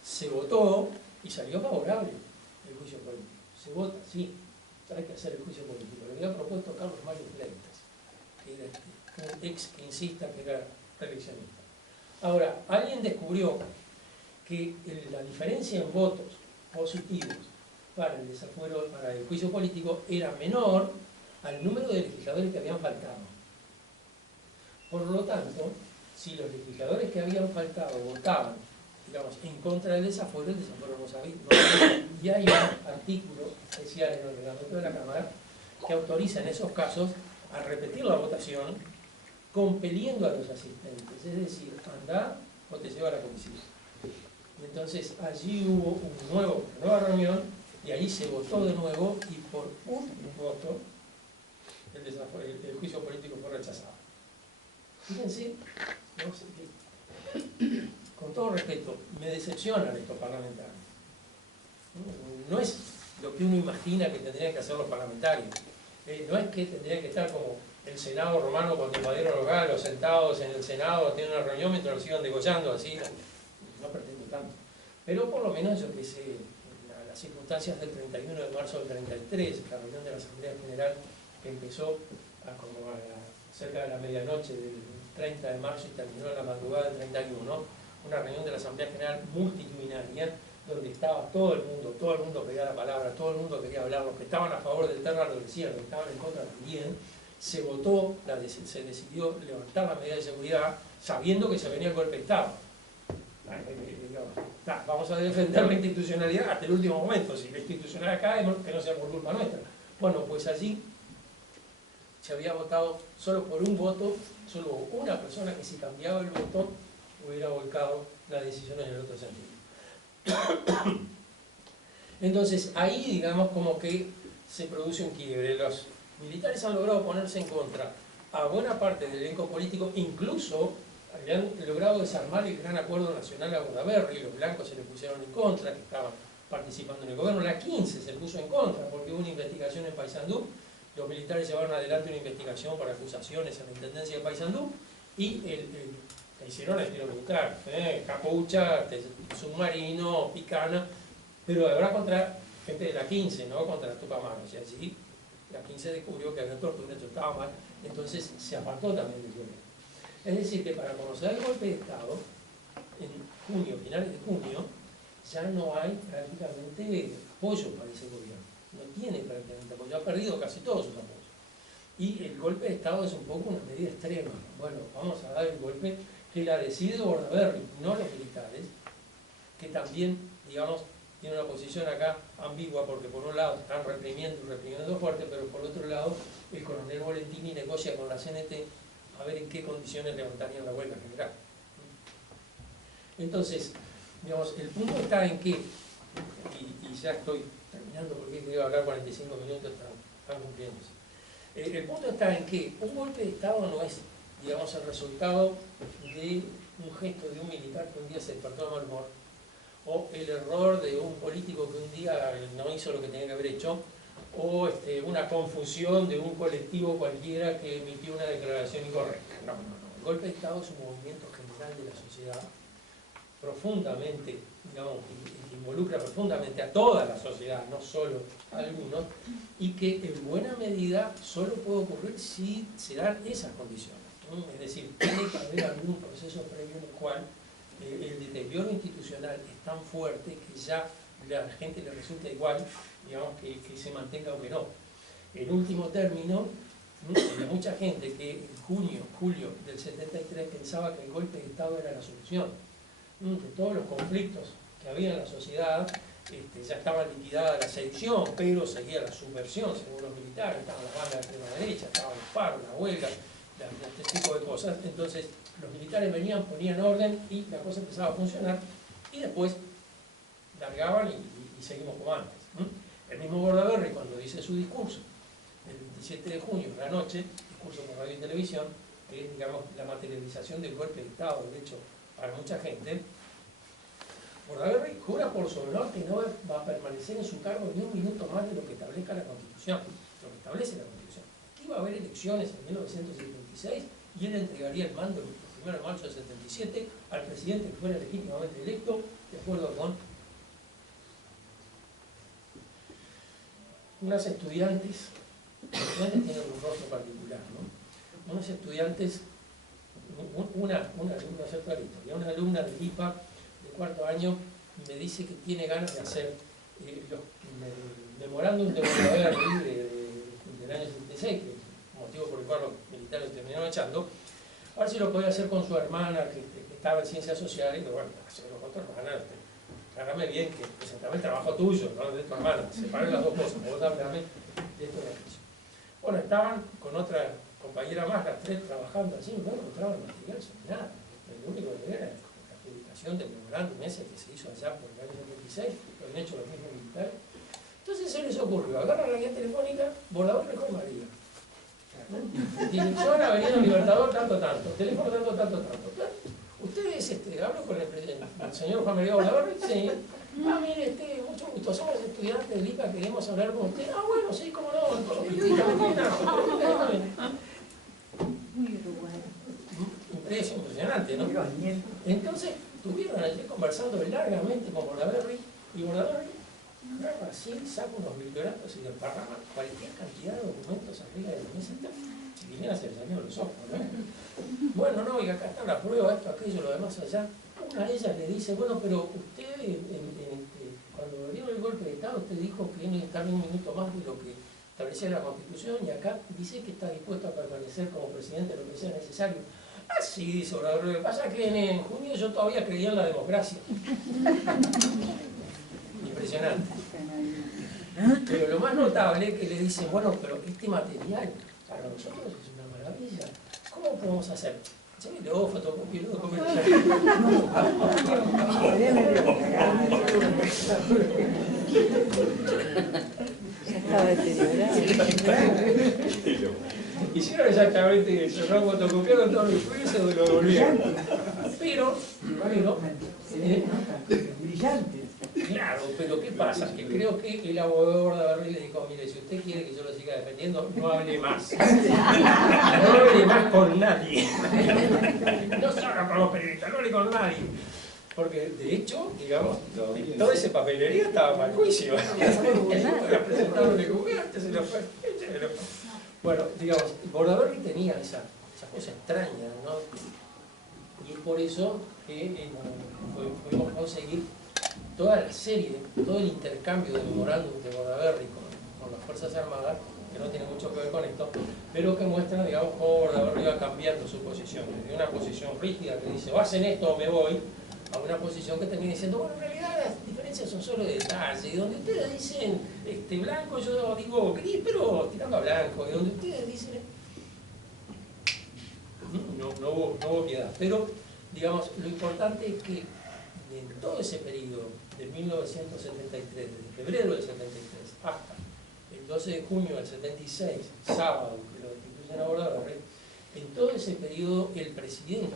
se votó y salió favorable el juicio político. Se vota, sí, hay que hacer el juicio político. Lo había propuesto Carlos Mario Fleitas, que era un ex quinцista que era reeleccionista. Ahora, alguien descubrió que la diferencia en votos positivos para el desafuero, para el juicio político, era menor al número de legisladores que habían faltado. Por lo tanto, si los legisladores que habían faltado votaban, digamos, en contra del desafuero, el desafuero no sabía. Y hay un artículo especial en el reglamento de la Cámara que autoriza en esos casos a repetir la votación, compeliendo a los asistentes, es decir, anda o te lleva a la comisión. Y entonces allí hubo una nueva reunión y ahí se votó de nuevo y por un voto el juicio político fue rechazado. Fíjense, con todo respeto, me decepcionan estos parlamentarios. No es lo que uno imagina que tendrían que hacer los parlamentarios. No es que tendrían que estar como el Senado romano cuando invadieron los galos, sentados en el Senado, tienen una reunión mientras los iban degollando, así. No pretendo tanto. Pero por lo menos yo que sé, las circunstancias del 31 de marzo del 33, la reunión de la Asamblea General que empezó cerca de la medianoche del 30 de marzo y terminó en la madrugada del 31, una reunión de la Asamblea General multitudinaria, donde estaba todo el mundo pedía la palabra, todo el mundo quería hablar, los que estaban a favor del Terra lo decían, los que estaban en contra también. Se votó, se decidió levantar la medida de seguridad sabiendo que se venía el golpe de Estado. Vamos a defender la institucionalidad hasta el último momento, si la institucionalidad cae, que no sea por culpa nuestra. Bueno, pues allí se había votado solo por un voto, solo una persona que si cambiaba el voto hubiera volcado la decisión en el otro sentido. Entonces ahí digamos como que se produce un quiebre. Los militares han logrado ponerse en contra a buena parte del elenco político, incluso habían logrado desarmar el gran acuerdo nacional a Bordaberry, los blancos se le pusieron en contra, que estaban participando en el gobierno, la 15 se puso en contra porque hubo una investigación en Paysandú, los militares llevaron adelante una investigación por acusaciones a la intendencia de Paysandú y la hicieron al estilo militar, capucha, submarino, picana, pero de verdad contra gente de la 15, no contra Tupamaros, y así la 15 descubrió que había tortura, esto estaba mal, entonces se apartó también del gobierno. Es decir, que para conocer el golpe de Estado, en junio, finales de junio, ya no hay prácticamente apoyo para ese gobierno. No tiene prácticamente apoyo, ha perdido casi todos sus apoyos. Y el golpe de Estado es un poco una medida extrema. Bueno, vamos a dar el golpe que la decide Bordaberry, no los militares, que también, digamos, tiene una posición acá ambigua, porque por un lado están reprimiendo fuerte, pero por otro lado el coronel Volentini negocia con la CNT a ver en qué condiciones levantarían la huelga general. Entonces, digamos, el punto está en que, y ya estoy terminando porque quería hablar 45 minutos, están cumpliéndose. El punto está en que un golpe de Estado no es, digamos, el resultado de un gesto de un militar que un día se despertó de mal humor, o el error de un político que un día no hizo lo que tenía que haber hecho, o una confusión de un colectivo cualquiera que emitió una declaración incorrecta. No. El golpe de Estado es un movimiento general de la sociedad profundamente, digamos, que involucra profundamente a toda la sociedad, no solo a algunos, y que en buena medida solo puede ocurrir si se dan esas condiciones. Es decir, tiene que haber algún proceso previo en el cual el deterioro institucional es tan fuerte que ya a la gente le resulta igual, digamos, que se mantenga o que no. En último término, había mucha gente que en julio del 73 pensaba que el golpe de Estado era la solución. De todos los conflictos que había en la sociedad, ya estaba liquidada la sedición, pero seguía la subversión según los militares, estaban las bandas de extrema derecha, estaban los paros, la huelga, este tipo de cosas. Entonces los militares venían, ponían orden y la cosa empezaba a funcionar, y después largaban y seguimos como antes. El mismo Bordaberry, cuando dice su discurso el 27 de junio, la noche, discurso por radio y televisión, que es, digamos, la materialización del golpe de Estado, de hecho, para mucha gente, Bordaberry jura por su honor que no va a permanecer en su cargo ni un minuto más de lo que establezca la Constitución, lo que establece la Constitución. Iba a haber elecciones en 1976 y él entregaría el mando el 1 de marzo del 77 al presidente que fuera legítimamente electo, de acuerdo con unas estudiantes tienen un rostro particular, ¿no? Unos estudiantes, una alumna de IPA de cuarto año me dice que tiene ganas de hacer los memorándum de Bordaberry del año 76, que es el motivo por el cual los militares terminaron echando, a ver si lo podía hacer con su hermana que estaba en ciencias sociales, y que bueno, hacerlo con tu hermana, hágame bien que presentame el trabajo tuyo, no de tu hermana, separen las dos cosas, vos háblame de esto de aquello. Bueno, estaban con otra compañera más, las tres trabajando así, no encontraban material sobre nada. Lo único que era la publicación del memorándum ese que se hizo allá por el año 76, lo habían hecho los mismos militares. Entonces se les ocurrió, agarran la guía telefónica, Bordaberry y María. Dirección Avenida Libertador, tanto, teléfono tanto. Ustedes, hablo con el señor Juan María Bordaberry, sí. Mire, mucho gusto, somos estudiantes del IPA, queremos hablar con usted. Ah, bueno, sí, cómo no, impresionante, ¿no? Entonces, estuvieron allí conversando largamente con Bordaberry, y Bordaberry agarra así, saca unos bibliografos y desparrama cualquier cantidad de documentos arriba de la mesa. Chiquilina se les salieron los ojos, ¿no? Bueno, no, y acá está la prueba, esto, aquello, lo demás allá. Una de ellas le dice, bueno, pero usted, cuando dio el golpe de Estado, usted dijo que necesitaba un minuto más de lo que establecía la Constitución, y acá dice que está dispuesto a permanecer como presidente lo que sea necesario. Ah, sí, dice Obrador, lo que pasa es que en junio yo todavía creía en la democracia. Impresionante. Pero lo más notable es que le dicen, bueno, pero este material para nosotros es una maravilla. ¿Cómo podemos hacer? Llévelo, fotocopielo, ya estaba detenido. Hicieron exactamente eso, ¿no? Fotocopiaron todos los estudios y se lo devolvieron. Pero brillante. claro, pero ¿qué pasa? Que creo que el abogado Bordaberry le dijo, mire, si usted quiere que yo lo siga defendiendo, no hable más. No hable más con nadie. No solo con los periodistas, no hable con nadie. Porque de hecho, digamos, toda esa papelería estaba mal juicio. La presentaron en Google, se lo fue. Bueno, digamos, Bordaberry tenía esa cosa extraña, ¿no? Y es por eso que pudimos conseguir toda la serie, todo el intercambio de memorándum de Bordaberry con las Fuerzas Armadas, que no tiene mucho que ver con esto, pero que muestra, digamos, cómo Bordaberry va cambiando su posición, desde una posición rígida que dice, o hacen esto o me voy, a una posición que termina diciendo, bueno, en realidad las diferencias son solo de detalle, y donde ustedes dicen blanco, yo digo gris, pero tirando a blanco, y donde ustedes dicen... No hubo piedad, pero, digamos, lo importante es que en todo ese periodo, de 1973, desde febrero del 73 hasta el 12 de junio del 76, sábado, que lo destituyen a Bordaberry, en todo ese periodo el presidente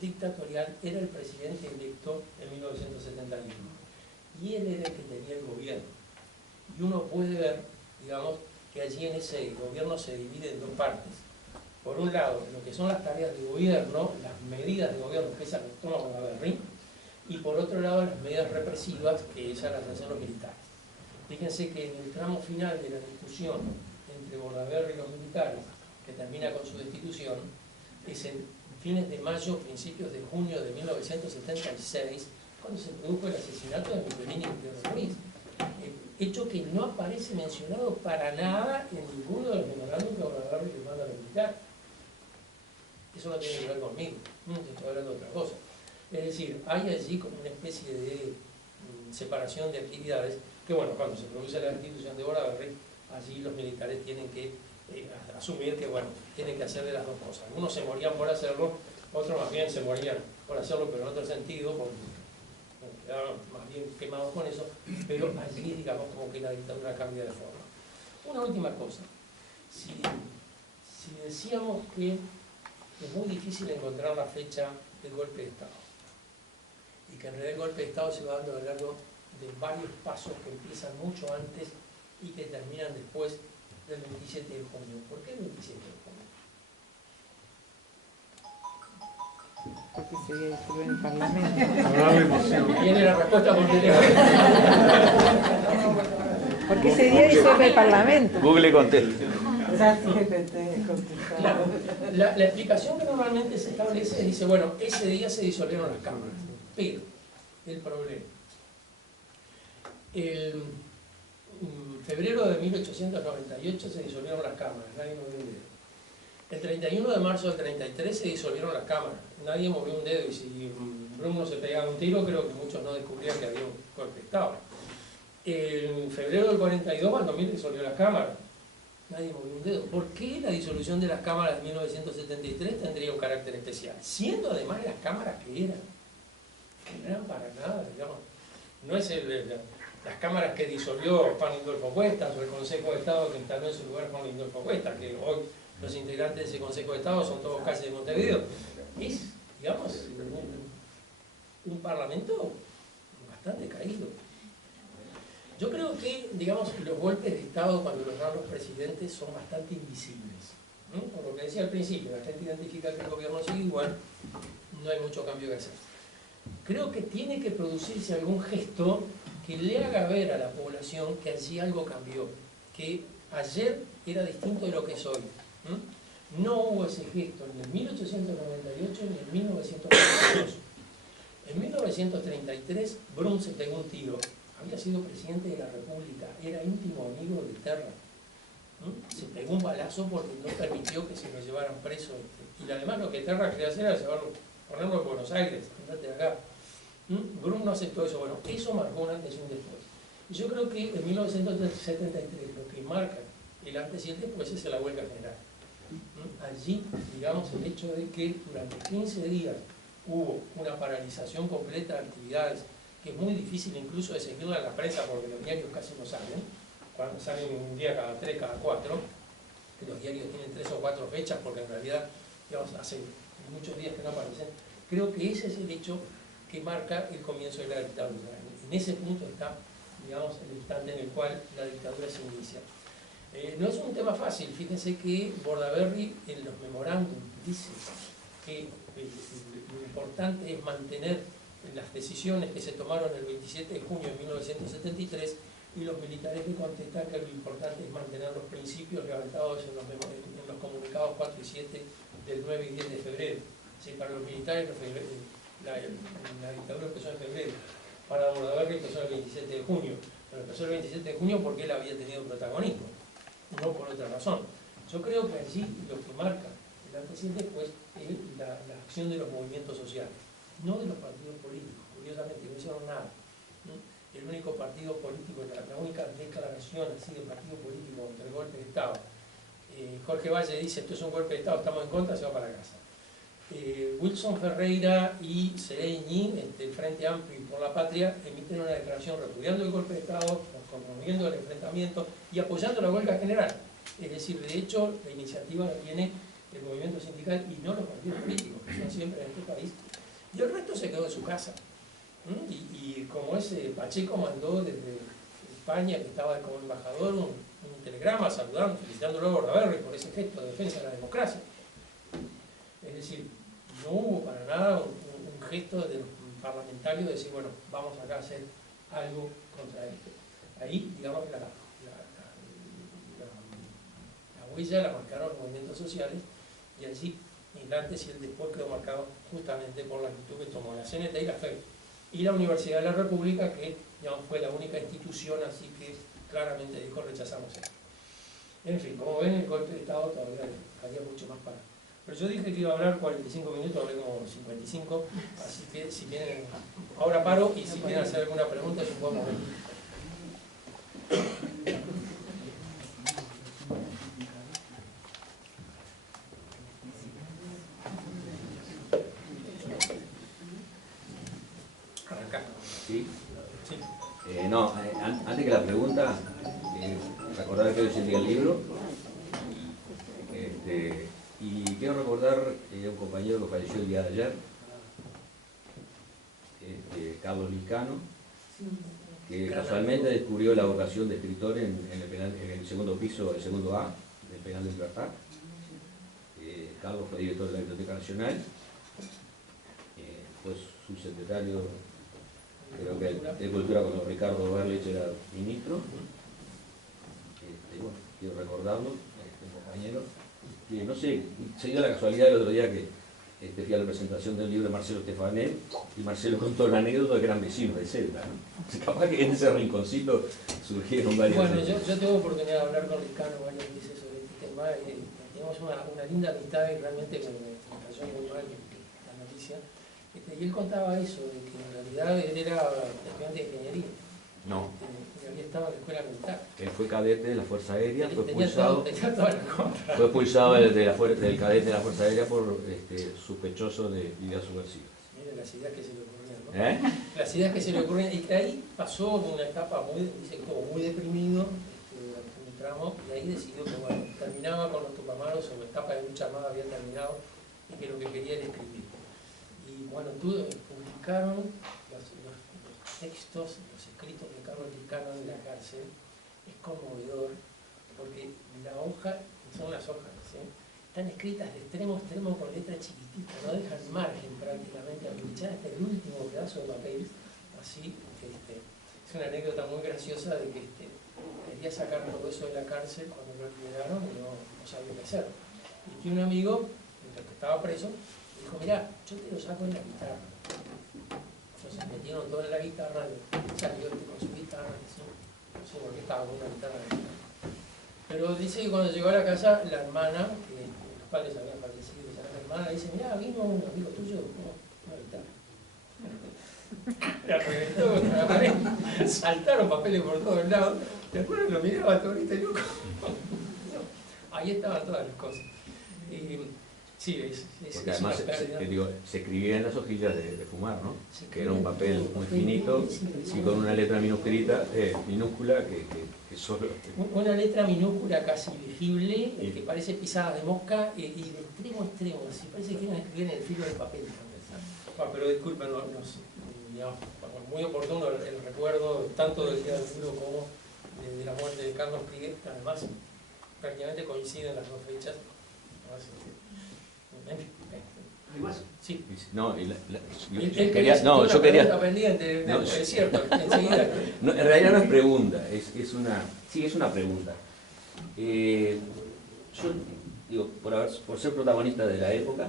dictatorial era el presidente electo en 1971 y él era el que tenía el gobierno. Y uno puede ver, digamos, que allí en ese gobierno se divide en dos partes. Por un lado, lo que son las tareas de gobierno, las medidas de gobierno que esas las toma Bordaberry, y por otro lado las medidas represivas que esas las hacen los militares. Fíjense que en el tramo final de la discusión entre Bordaberry y los militares, que termina con su destitución, es en fines de mayo, principios de junio de 1976, cuando se produjo el asesinato de Miguelín y Ruiz. Hecho que no aparece mencionado para nada en ninguno de los memorándums que Bordaberry le manda a los militares. Eso no tiene que ver conmigo, estoy hablando de otra cosa. Es decir, hay allí como una especie de separación de actividades que, bueno, cuando se produce la destitución de Bordaberry, allí los militares tienen que asumir que, bueno, tienen que hacer de las dos cosas. Algunos se morían por hacerlo, otros más bien se morían por hacerlo, pero en otro sentido, porque quedaron más bien quemados con eso, pero allí, digamos, como que la dictadura cambia de forma. Una última cosa. Si decíamos que es muy difícil encontrar la fecha del golpe de Estado, y que en realidad el golpe de Estado se va dando a lo largo de varios pasos que empiezan mucho antes y que terminan después del 27 de junio. ¿Por qué el 27 de junio? Porque ese día estuve en el Parlamento. Viene la respuesta por teléfono. Porque ese día disuelve el Parlamento. Google contesta. Claro, la explicación que normalmente se establece dice, bueno, ese día se disolvieron las cámaras, pero el problema, el febrero de 1898 se disolvieron las cámaras, nadie movió un dedo. El 31 de marzo del 33 se disolvieron las cámaras, nadie movió un dedo, y si Bruno se pegaba un tiro, creo que muchos no descubrían que había un golpe de Estado. En febrero del 42, Baldomir disolvió las cámaras, nadie movió un dedo. ¿Por qué la disolución de las cámaras de 1973 tendría un carácter especial? Siendo además las cámaras que no eran para nada, digamos. No es las cámaras que disolvió Juan Lindolfo Cuestas o el Consejo de Estado que instaló en su lugar Juan Lindolfo Cuestas, que hoy los integrantes de ese Consejo de Estado son todos casi de Montevideo. Es, digamos, un parlamento bastante caído. Yo creo que, digamos, los golpes de Estado cuando los dan los presidentes son bastante invisibles, ¿no? Por lo que decía al principio, la gente identifica que el gobierno sigue igual, no hay mucho cambio que hacer. Creo que tiene que producirse algún gesto que le haga ver a la población que allí algo cambió, que ayer era distinto de lo que es hoy. No hubo ese gesto ni en 1898 ni en 1942. En 1933, Brun se pegó un tiro. Había sido presidente de la República, era íntimo amigo de Terra. Se pegó un balazo porque no permitió que se lo llevaran preso. Y además lo que Terra quería hacer era ponerlo en Buenos Aires, andate de acá. Brun no aceptó eso. Bueno, eso marcó un antes y un después. Y yo creo que en 1973 lo que marca el antes y el después es la huelga general. Allí, digamos, el hecho de que durante 15 días hubo una paralización completa de actividades, que es muy difícil incluso de seguirla en la prensa porque los diarios casi no salen, salen un día cada 3, cada 4, que los diarios tienen 3 o 4 fechas, porque en realidad, digamos, hace muchos días que no aparecen. Creo que ese es el hecho que marca el comienzo de la dictadura. En ese punto está, digamos, el instante en el cual la dictadura se inicia. No es un tema fácil. Fíjense que Bordaberry en los memorándum dice que lo importante es mantener las decisiones que se tomaron el 27 de junio de 1973, y los militares le contestan que lo importante es mantener los principios levantados en los comunicados 4 y 7 del 9 y 10 de febrero. Sí, para los militares la dictadura empezó en febrero, para Bordaberry empezó el 27 de junio, pero empezó el 27 de junio porque él había tenido protagonismo, no por otra razón. Yo creo que allí lo que marca el antecedente pues, es la acción de los movimientos sociales, no de los partidos políticos. Curiosamente no hicieron nada. El único partido político, la única declaración así de partido político contra el golpe de Estado, Jorge Valle dice: esto es un golpe de Estado, estamos en contra, se va para casa. Wilson Ferreira y Sereñi, el Frente Amplio y Por la Patria, emiten una declaración repudiando el golpe de Estado, promoviendo el enfrentamiento y apoyando la huelga general. Es decir, de hecho, la iniciativa la tiene el movimiento sindical y no los partidos políticos, que son siempre en este país. Y el resto se quedó en su casa. Y como ese Pacheco mandó desde España, que estaba como embajador, un telegrama saludando, felicitándolo a Bordaberry por ese gesto de defensa de la democracia. Es decir, no hubo para nada un gesto del parlamentario de decir, bueno, vamos acá a hacer algo contra esto. Ahí, digamos, la huella la marcaron los movimientos sociales, y allí el antes y el después quedó marcado justamente por la actitud que tomó la CNT y la FEB. Y la Universidad de la República, que digamos, fue la única institución así que claramente dijo: rechazamos esto. En fin, como ven, el golpe de Estado todavía había mucho más para. Pero yo dije que iba a hablar 45 minutos, hablé como 55, así que si quieren, ahora paro, y si quieren hacer alguna pregunta, yo puedo mover. ¿Sí? Sí. No, antes que la pregunta, recordar que hoy es el día del libro. Y quiero recordar a un compañero que falleció el día de ayer, Carlos Liscano, que casualmente descubrió la vocación de escritor en el segundo piso, el segundo A del Penal de Libertad. Carlos fue director de la Biblioteca Nacional, fue subsecretario, creo que de Cultura, cuando Ricardo Berlich era ministro. Bueno, quiero recordarlo, compañero. Que no sé, se dio la casualidad el otro día que fui a la presentación del libro de Marcelo Stefanet, y Marcelo contó la anécdota de que eran vecinos de Celta, ¿no? Capaz que en ese rinconcito surgieron varios... Bueno, yo tengo oportunidad de hablar con Liscano varias veces sobre este tema, tenemos una linda amistad y realmente me cayó muy mal la noticia. Y él contaba eso, de que en realidad él era estudiante de ingeniería. No. Y había estado en la escuela militar. Él fue cadete de la Fuerza Aérea, fue Tenía expulsado del cadete de la Fuerza Aérea por sospechoso de ideas subversivas. Miren las ideas que se le ocurrían, ¿no? Las ideas que se le ocurrían, y que ahí pasó una etapa dice que estuvo muy deprimido durante un tramo, y ahí decidió que bueno, terminaba con los Tupamaros, o la etapa de lucha armada había terminado, y que lo que quería era escribir. Y bueno, publicaron los textos, los escritos de Carlos Liscano en la cárcel. Es conmovedor, porque la hoja, son las hojas, ¿sí? Están escritas de extremo a extremo con letra chiquitita, no dejan margen prácticamente a pinchar hasta el último pedazo de papel. Así, es una anécdota muy graciosa de que quería sacar todo eso de la cárcel cuando lo liberaron y no sabía qué hacer. Y que un amigo, mientras que estaba preso, dijo: mirá, yo te lo saco en la guitarra. Entonces metieron todo en la guitarra, salió con su guitarra, no sé por qué estaba con una guitarra de guitarra. Pero dice que cuando llegó a la casa, la hermana, que los padres habían fallecido, la hermana dice: mirá, vino un amigo tuyo con una guitarra. La reventó contra la pared, saltaron papeles por todos lados, después lo miraba todo ahorita y loco. Ahí estaban todas las cosas. Sí, Porque es una además pérdida. se escribía en las hojillas de fumar, ¿no? Se Que era un papel escribía muy en finito papel, y con una letra minúscula que solo... Una letra minúscula casi ilegible, que parece pisada de mosca y de extremo a extremo, así parece que quieren escribir en el filo del papel. Bueno, pero disculpen, digamos, muy oportuno el recuerdo tanto del Día del Libro como de la muerte de Carlos Priguet, además prácticamente coinciden las dos fechas. ¿Hay más? Sí. No, Yo quería... pendiente, no, es cierto, enseguida. No, en realidad no es pregunta, es una pregunta. Yo digo, por ser protagonista de la época,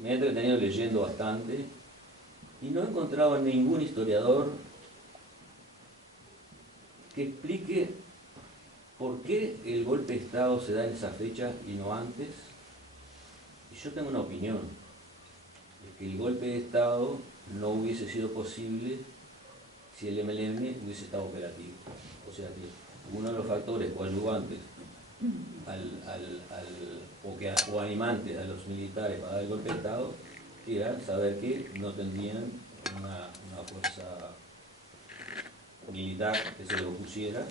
me he entretenido leyendo bastante y no he encontrado ningún historiador que explique por qué el golpe de Estado se da en esa fecha y no antes. Y yo tengo una opinión, es que el golpe de Estado no hubiese sido posible si el MLN hubiese estado operativo. O sea que uno de los factores coadyuvantes o animantes a los militares para dar el golpe de Estado era saber que no tendrían una fuerza militar que se le opusiera.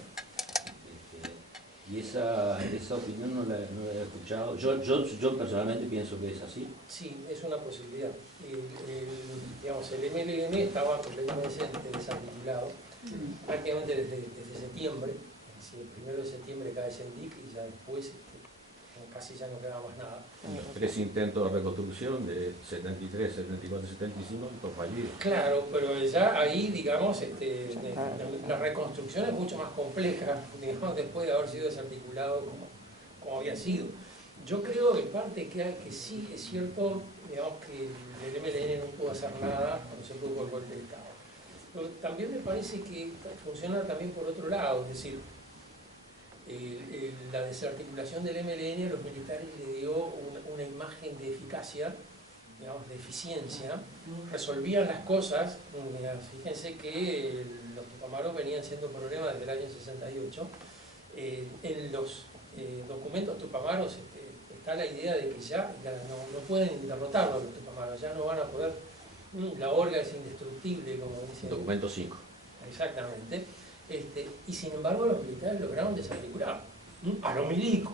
Y esa opinión no la he escuchado. Yo personalmente pienso que es así. Sí, es una posibilidad. Digamos, el MLN estaba completamente desarticulado, prácticamente desde septiembre. El 1 de septiembre cae Sendik y ya después casi ya no quedaba más nada. Los 3 intentos de reconstrucción de 73, 74, 75, todos fallidos. Claro, pero ya ahí, digamos, la reconstrucción es mucho más compleja, digamos, después de haber sido desarticulado como había sido. Yo creo en parte que sí es cierto, digamos, que el MLN no pudo hacer nada cuando se produjo el golpe de Estado. Pero también me parece que funciona también por otro lado, es decir, la desarticulación del MLN a los militares le dio una imagen de eficacia, digamos, de eficiencia, resolvían las cosas. Fíjense que los Tupamaros venían siendo problemas desde el año 68. En los documentos Tupamaros está la idea de que ya no pueden derrotarlo a los Tupamaros, ya no van a poder, la orga es indestructible, como decían. Documento 5. Exactamente. Y sin embargo los militares lograron desarticular a lo milico,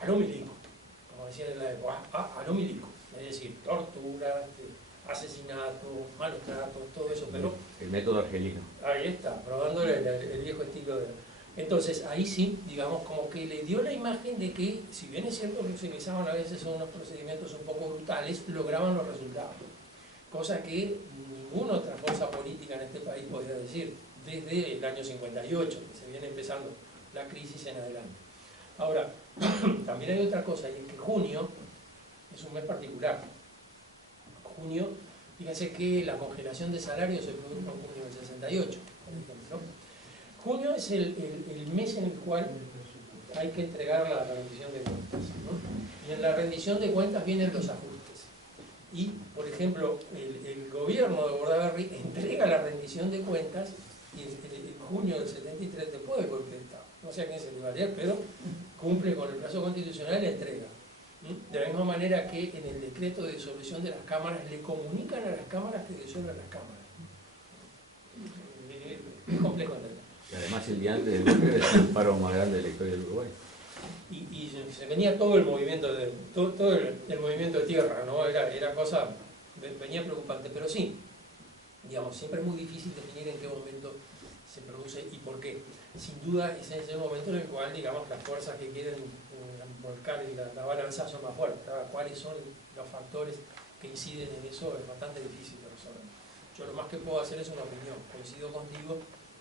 como decían en la época, a lo milico, es decir, tortura, asesinato, malos tratos, todo eso, pero... El método argelino. Ahí está, probándole el viejo estilo de... Entonces ahí sí, digamos, como que le dio la imagen de que, si bien es cierto que utilizaban a veces unos procedimientos un poco brutales, lograban los resultados, cosa que ninguna otra fuerza política en este país podía decir, desde el año 58, que se viene empezando la crisis en adelante. Ahora, también hay otra cosa, y es que junio es un mes particular. Junio, fíjense que la congelación de salarios se produjo en junio del 68, por ejemplo. Junio es el mes en el cual hay que entregar la rendición de cuentas, ¿no? Y en la rendición de cuentas vienen los ajustes. Y, por ejemplo, el gobierno de Bordaberry entrega la rendición de cuentas y en junio del 73, después del golpe de Estado, no sé a quién se le va a leer, pero cumple con el plazo constitucional y la entrega. De la misma manera que en el decreto de disolución de las cámaras le comunican a las cámaras que disuelvan las cámaras. Es complejo entender. Y además el día antes del golpe es el paro más grande de la historia del Uruguay. Y se venía todo el movimiento todo el movimiento de tierra, ¿no? Era cosa, venía preocupante, pero sí, digamos, siempre es muy difícil definir en qué momento se produce y por qué. Sin duda es en ese momento en el cual, digamos, las fuerzas que quieren volcar la balanza son más fuertes. ¿Cuáles son los factores que inciden en eso? Es bastante difícil de resolver. Yo lo más que puedo hacer es una opinión. Coincido contigo,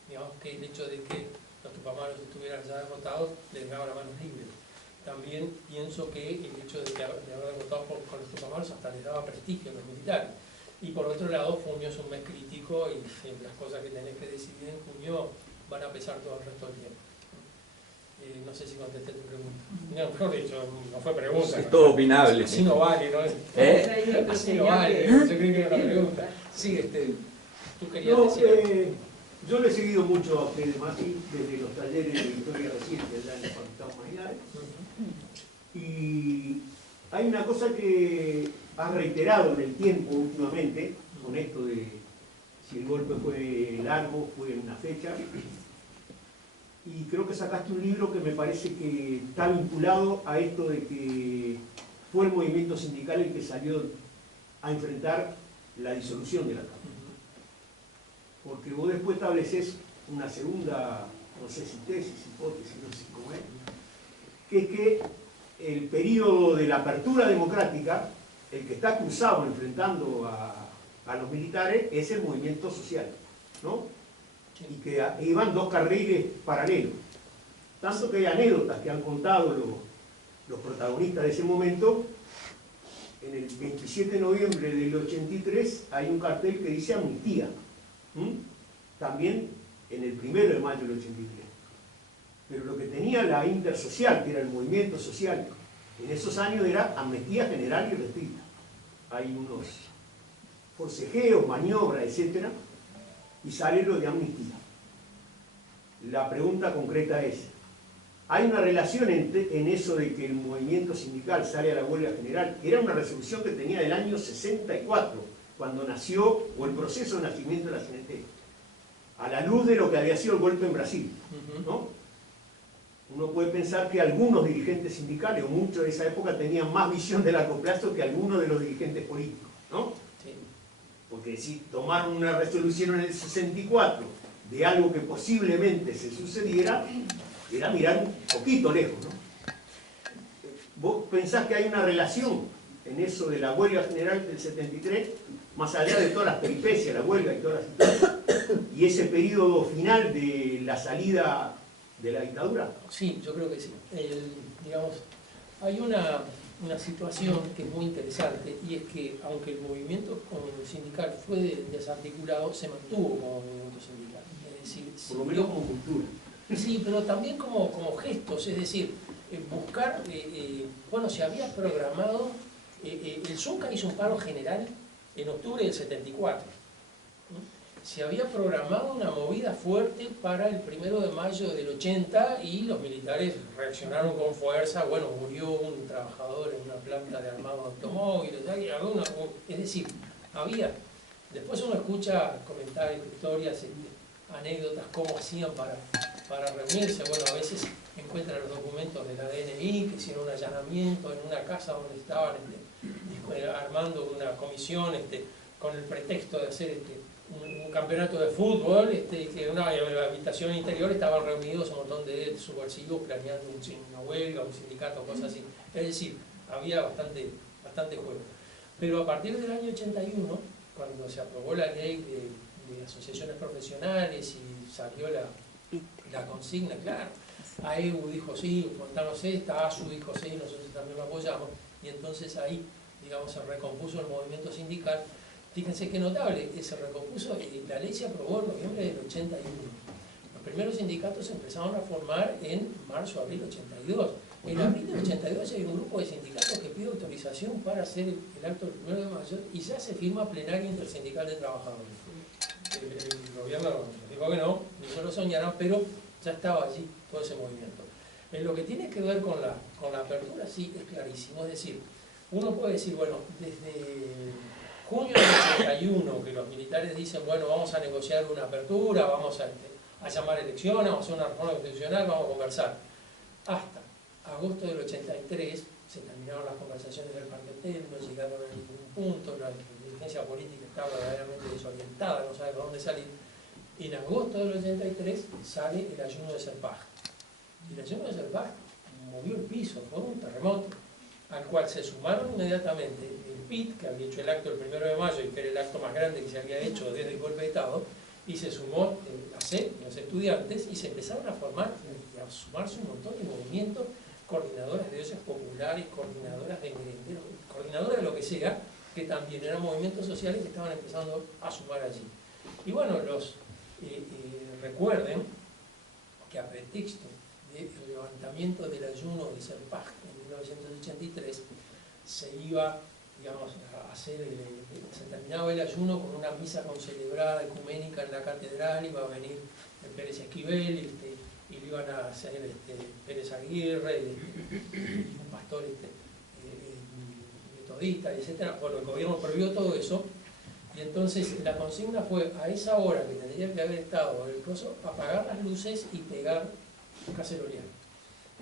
digamos, que el hecho de que los Tupamaros estuvieran ya derrotados les daba las manos libres. También pienso que el hecho de haber derrotado con los Tupamaros hasta les daba prestigio a los militares. Y por otro lado, junio es un mes crítico y las cosas que tenés que decidir en junio van a pesar todo el resto del tiempo. No sé si contesté tu pregunta. No, mejor dicho, no fue pregunta. Es todo opinable. Así no vale, ¿no? Así no vale, yo creí que era una pregunta. Sí, tú querías decir... Yo lo he seguido mucho a usted de Mati desde los talleres de historia reciente del año cuando estábamos allá. Y hay una cosa que has reiterado en el tiempo últimamente, con esto de si el golpe fue largo, fue en una fecha, y creo que sacaste un libro que me parece que está vinculado a esto de que fue el movimiento sindical el que salió a enfrentar la disolución de la Cámara. Porque vos después estableces una segunda, no sé si tesis, hipótesis, no sé cómo es, que es que el periodo de la apertura democrática, el que está cruzado enfrentando a los militares, es el movimiento social, ¿no? Y que iban dos carriles paralelos. Tanto que hay anécdotas que han contado los protagonistas de ese momento. En el 27 de noviembre del 83 hay un cartel que dice amnistía. También en el 1 de mayo del 83. Pero lo que tenía la intersocial, que era el movimiento social, en esos años era amnistía general y restricta. Hay unos forcejeos, maniobras, etc. Y sale lo de amnistía. La pregunta concreta es, ¿hay una relación en eso de que el movimiento sindical sale a la huelga general? Era una resolución que tenía del año 64, cuando nació, o el proceso de nacimiento de la CNT, a la luz de lo que había sido el golpe en Brasil, ¿no? Uno puede pensar que algunos dirigentes sindicales, o muchos de esa época, tenían más visión de largo plazo que algunos de los dirigentes políticos, ¿no? Sí. Porque si tomaron una resolución en el 64 de algo que posiblemente se sucediera, era mirar un poquito lejos, ¿no? ¿Vos pensás que hay una relación en eso de la huelga general del 73, más allá de todas las peripecias, la huelga y todas las situaciones, y ese periodo final de la salida de la dictadura? Sí, yo creo que sí. Digamos, hay una situación que es muy interesante, y es que aunque el movimiento sindical fue desarticulado, se mantuvo como movimiento sindical. Es decir, Por lo menos como cultura. Sí, pero también como gestos, es decir, buscar, bueno, se había programado, el Zunca hizo un paro general en octubre del 74. Se había programado una movida fuerte para el 1 de mayo del 80 y los militares reaccionaron con fuerza. Bueno, murió un trabajador en una planta de armado de automóviles, es decir, había. Después uno escucha comentarios, historias, anécdotas, cómo hacían para reunirse. Bueno, a veces encuentran los documentos de la DNI que hicieron un allanamiento en una casa donde estaban armando una comisión con el pretexto de hacer un campeonato de fútbol, que en una habitación interior estaban reunidos un montón de subversivos planeando una huelga, un sindicato, cosas así. Es decir, había bastante juego. Pero a partir del año 81, cuando se aprobó la ley de asociaciones profesionales y salió la consigna, claro, AEU dijo sí, contanos esta, ASU dijo sí, nosotros también lo apoyamos, y entonces ahí, digamos, se recompuso el movimiento sindical. Fíjense qué notable, que se recompuso, la ley se aprobó en noviembre del 81. Los primeros sindicatos se empezaron a formar en marzo-abril 82. En abril del 82 hay un grupo de sindicatos que pide autorización para hacer el acto del 1 de mayo y ya se firma plenaria intersindical de trabajadores. El gobierno dijo que no, ni se lo soñaron, pero ya estaba allí todo ese movimiento. En lo que tiene que ver con la apertura, sí, es clarísimo. Es decir, uno puede decir, bueno, desde junio del 81, que los militares dicen, bueno, vamos a negociar una apertura, vamos a llamar elecciones, vamos a hacer una reforma constitucional, vamos a conversar. Hasta agosto del 83 se terminaron las conversaciones del Parquetel, no llegaron a ningún punto, la dirigencia política estaba verdaderamente desorientada, no sabe por dónde salir. En agosto del 83 sale el ayuno de Serpaj. Y el ayuno de Serpaj movió el piso, fue un terremoto, al cual se sumaron inmediatamente el PIT, que había hecho el acto el 1 de mayo y que era el acto más grande que se había hecho desde el golpe de Estado, y se sumó la CEP, los estudiantes, y se empezaron a formar y a sumarse un montón de movimientos, coordinadoras de ollas populares, coordinadoras de merenderos, coordinadoras de lo que sea, que también eran movimientos sociales que estaban empezando a sumar allí. Y bueno, recuerden que a pretexto del levantamiento del ayuno de Serpaj en 1983, se iba, digamos, a hacer, se terminaba el ayuno con una misa concelebrada ecuménica en la catedral, iba a venir el Pérez Esquivel, y lo iban a hacer Pérez Aguirre, y un pastor pastor metodista, etc. Bueno, el gobierno prohibió todo eso, y entonces la consigna fue a esa hora que tendría que haber estado el coso, apagar las luces y pegar cacerolear.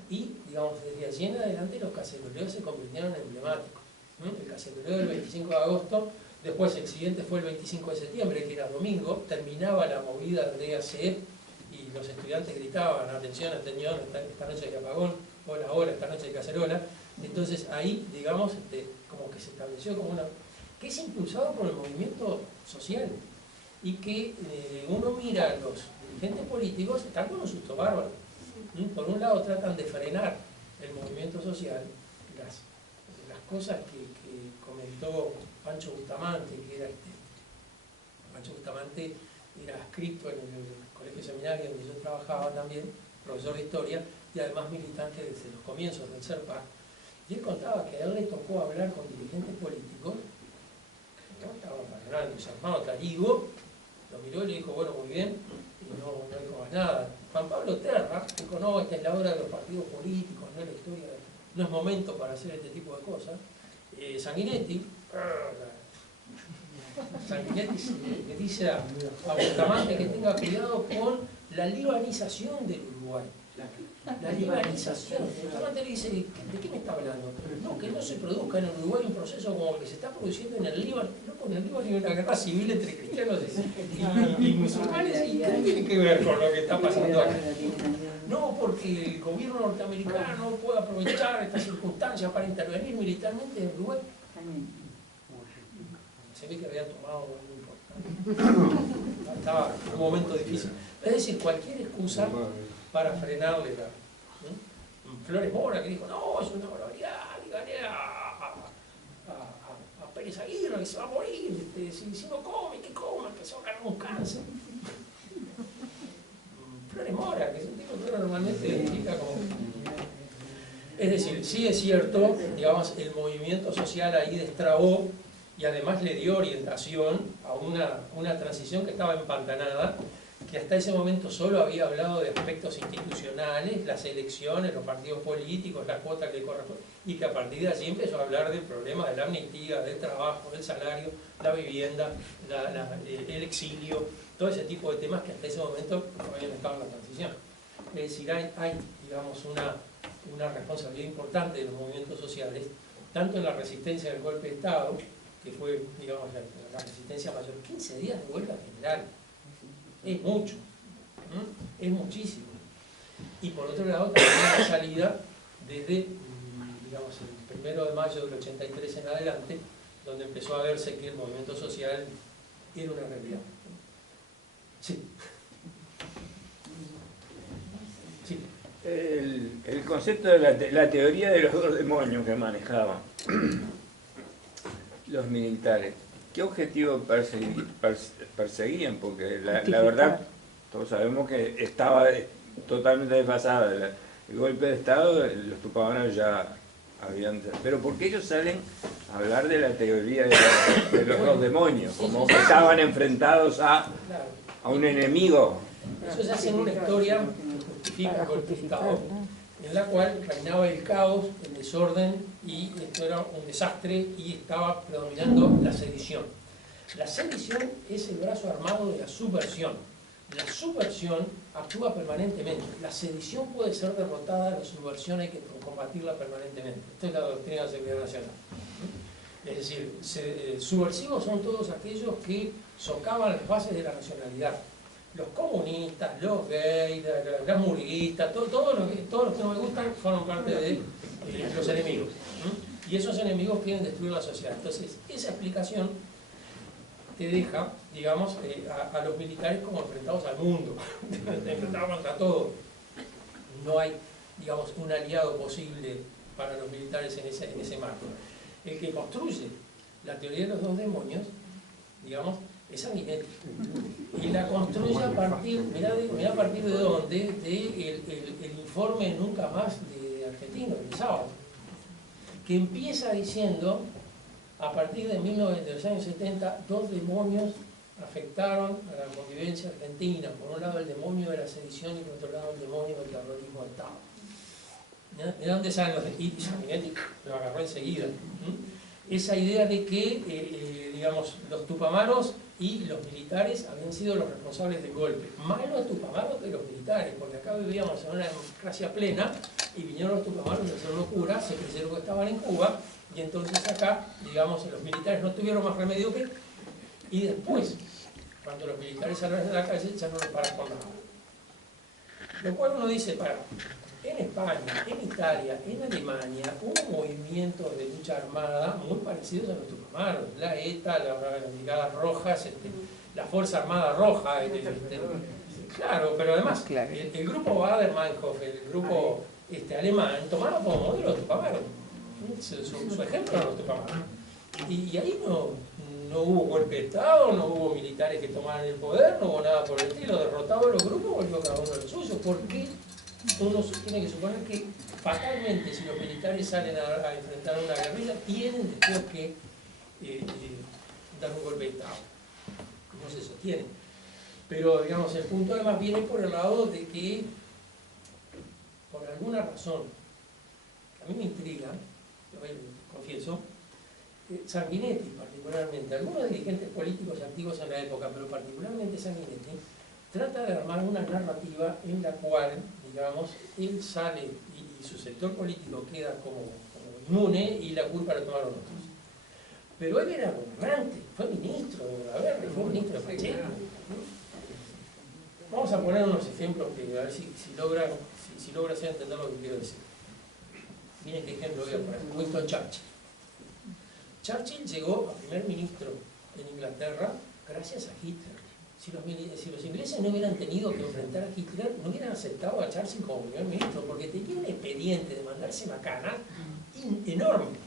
Y, digamos, desde allí en adelante los caceroleos se convirtieron en emblemáticos. El caceroleo del 25 de agosto, después el siguiente fue el 25 de septiembre, que era domingo, terminaba la movida de ACEP y los estudiantes gritaban, atención, atención, esta noche de apagón, hola, hola, esta noche de cacerola. Entonces ahí, digamos, como que se estableció como una... que es impulsado por el movimiento social y que uno mira a los dirigentes políticos, están con un susto bárbaro. Por un lado tratan de frenar el movimiento social, las cosas que comentó Pancho Bustamante, Pancho Bustamante era adscrito en el colegio seminario donde yo trabajaba también, profesor de historia y además militante desde los comienzos del CERPA. Y él contaba que a él le tocó hablar con dirigentes políticos, ¿no? Estaban para entusiasmado, Tarigo, lo miró y le dijo, bueno, muy bien, y no dijo más nada. Juan Pablo Terra dijo, no, esta es la hora de los partidos políticos, no es la historia, no es momento para hacer este tipo de cosas. Sanguinetti le dice a Bustamante que tenga cuidado con la libanización del Uruguay. La libanización. Bustamante le dice, ¿de qué me está hablando? No, que no se produzca en el Uruguay un proceso como el que se está produciendo en el Líbano. No, en el Líbano hay una guerra civil entre cristianos y musulmanes. ¿Y qué tiene que ver con lo que está pasando acá? No, porque el gobierno norteamericano puede aprovechar estas circunstancias para intervenir militarmente en Uruguay. Se ve que había tomado algo importante. Estaba en un momento difícil. Es decir, cualquier excusa para frenarle la... Flores Mora que dijo, no, es una barbaridad, dígale a Pérez Aguirre que se va a morir, si no come, que coma, que se va a ganar un cáncer. Flores Mora, que es un tipo que uno normalmente identifica como... Es decir, sí es cierto, digamos, el movimiento social ahí destrabó y además le dio orientación a una transición que estaba empantanada, que hasta ese momento solo había hablado de aspectos institucionales, las elecciones, los partidos políticos, la cuota que corresponde, y que a partir de allí empezó a hablar del problema de la amnistía, del trabajo, del salario, la vivienda, el exilio, todo ese tipo de temas que hasta ese momento no habían estado en la transición. Es decir, hay digamos, una responsabilidad importante de los movimientos sociales, tanto en la resistencia del golpe de Estado, que fue, digamos, la resistencia mayor, 15 días de huelga general. Es mucho, es muchísimo. Y por otro lado también la salida desde, digamos, el 1 de mayo del 83 en adelante, donde empezó a verse que el movimiento social era una realidad. Sí. Sí. El concepto de la teoría de los dos demonios que manejaban los militares, ¿qué objetivo perseguían? Porque la verdad, todos sabemos que estaba totalmente desfasada. El golpe de Estado, los tupabanos ya habían... Pero ¿por qué ellos salen a hablar de la teoría de los dos demonios? Como que estaban enfrentados a un enemigo. Eso se hace en una historia que justifica el golpe de Estado, en la cual reinaba el caos, el desorden, y esto era un desastre y estaba predominando la sedición. La sedición es el brazo armado de la subversión. La subversión actúa permanentemente. La sedición puede ser derrotada, la subversión hay que combatirla permanentemente. Esta es la doctrina de la seguridad nacional. Es decir, subversivos son todos aquellos que socavan las bases de la nacionalidad. Los comunistas, los gays, las murguistas, todos los que no me gustan forman parte de los enemigos. Y esos enemigos quieren destruir la sociedad. Entonces, esa explicación te deja, digamos, a los militares como enfrentados al mundo, enfrentados contra todo. No hay, digamos, un aliado posible para los militares en ese marco. El que construye la teoría de los dos demonios, digamos, es Sanguinetti. Y la construye a partir, mirá a partir de dónde, el informe Nunca Más de Argentino, de sábado, que empieza diciendo, a partir de los años 70, dos demonios afectaron a la convivencia argentina. Por un lado el demonio de la sedición y por otro lado el demonio del terrorismo de Estado. ¿De dónde salen los de? Y Sanguinetti lo agarró enseguida. Esa idea de que, digamos, los tupamaros y los militares habían sido los responsables del golpe. Más los tupamaros que los militares, porque acá vivíamos en una democracia plena y vinieron los tupamaros a hacer locura, se creyeron que estaban en Cuba, y entonces acá, digamos, los militares no tuvieron más remedio que... Y después, cuando los militares salieron de la calle, ya no les paran con nada. Lo cual uno dice, en España, en Italia, en Alemania, hubo movimientos de lucha armada muy parecidos a los tupamaros. La ETA, las Brigadas Rojas, la Fuerza Armada Roja. Claro, pero además, el grupo Baader-Meinhof, el grupo alemán, tomaba como modelo los tupamaros. Su ejemplo eran los tupamaros. Y ahí no hubo golpe de Estado, no hubo militares que tomaran el poder, no hubo nada por el estilo. Derrotados los grupos, volvió cada uno de los suyos. ¿Por qué? Uno tiene que suponer que fatalmente, si los militares salen a enfrentar una guerrilla, tienen después que dar un golpe de Estado. No se sostiene. Pero, digamos, el punto además viene por el lado de que, por alguna razón, a mí me intriga, confieso, Sanguinetti particularmente, algunos dirigentes políticos activos en la época, pero particularmente Sanguinetti, trata de armar una narrativa en la cual, digamos, él sale y su sector político queda como inmune y la culpa la tomaron otros. Pero él era gobernante, fue ministro de Bordaberry, fue ministro de Pacheco. Vamos a poner unos ejemplos que a ver si logra hacer entender lo que quiero decir. Miren qué ejemplo voy a poner. Winston Churchill. Churchill llegó a primer ministro en Inglaterra gracias a Hitler. Si los ingleses no hubieran tenido que enfrentar a Hitler, no hubieran aceptado a Churchill como primer ministro, porque tenía un expediente de mandarse macana enorme.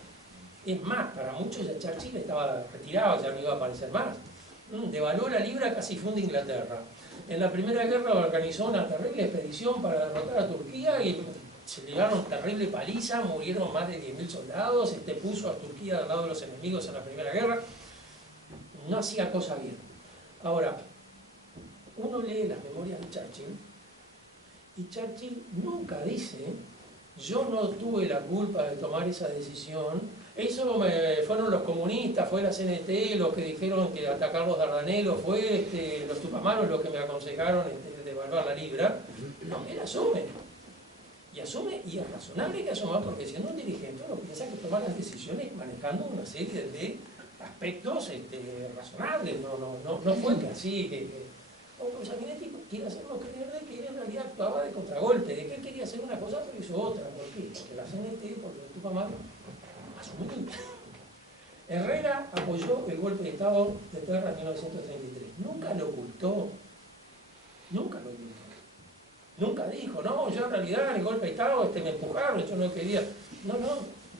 Es más, para muchos ya Churchill estaba retirado, ya no iba a aparecer más. Devaluó la libra, casi funde Inglaterra. En la Primera Guerra organizó una terrible expedición para derrotar a Turquía y se llevaron terrible paliza, murieron más de 10.000 soldados, puso a Turquía al lado de los enemigos en la Primera Guerra. No hacía cosa bien. Ahora, uno lee las memorias de Churchill y Churchill nunca dice: yo no tuve la culpa de tomar esa decisión, eso fueron los comunistas, fue la CNT los que dijeron que atacar los Dardanelos, fue los tupamaros los que me aconsejaron devaluar la libra. No, él asume. Y es razonable que asuma, porque siendo un dirigente uno piensa que toma las decisiones manejando una serie de aspectos razonables. No fue que así, Sanguinetti quiere hacernos creer de que él en realidad actuaba de contragolpe, de que él quería hacer una cosa pero hizo otra. ¿Por qué? Porque la CNT, porque el Tupamaro, asumió. Herrera apoyó el golpe de Estado de Terra en 1933. Nunca lo ocultó. Nunca lo ocultó. Nunca dijo, no, yo en realidad en el golpe de Estado me empujaron, yo no quería. No,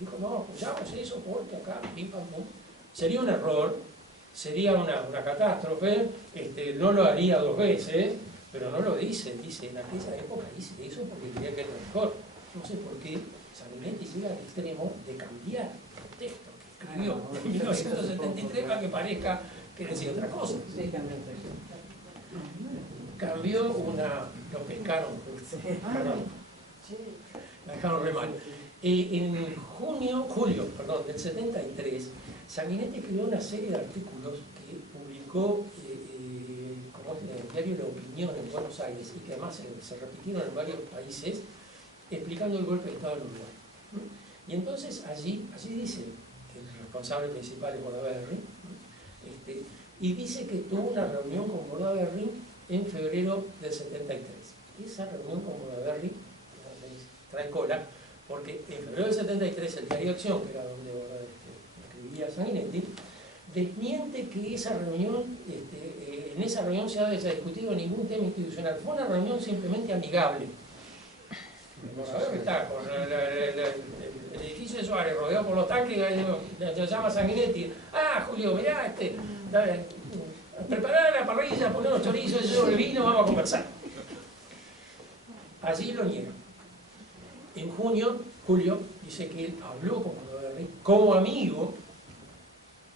dijo, no, apoyamos eso porque acá, pim, pam, pum. Sería un error, sería una catástrofe, no lo haría 2 veces, pero no lo dice en aquella época hice eso porque quería que era mejor. No sé por qué Sanguinetti llega al extremo de cambiar el texto que escribió en 1973 para que parezca que decía otra cosa. Cambió lo pescaron, perdón, la dejaron re mal. En julio del 73, Sanguinetti escribió una serie de artículos que publicó en el diario La Opinión en Buenos Aires y que además se repitieron en varios países, explicando el golpe de Estado en Uruguay. Y entonces allí dice que el responsable principal es Bordaberry, y dice que tuvo una reunión con Bordaberry en febrero del 73. Esa reunión con Bordaberry trae cola, porque en febrero del 73 el diario Acción, que era donde escribía Sanguinetti, desmiente que esa reunión, en esa reunión se haya discutido ningún tema institucional. Fue una reunión simplemente amigable. Bordaberry está con el edificio de Suárez rodeado por los tanques, se llama Sanguinetti. Ah, Julio, mirá, preparar la parrilla, poner los chorizos, el vino, vamos a conversar. Allí lo niega. En Julio dice que él habló con Bordaberry como amigo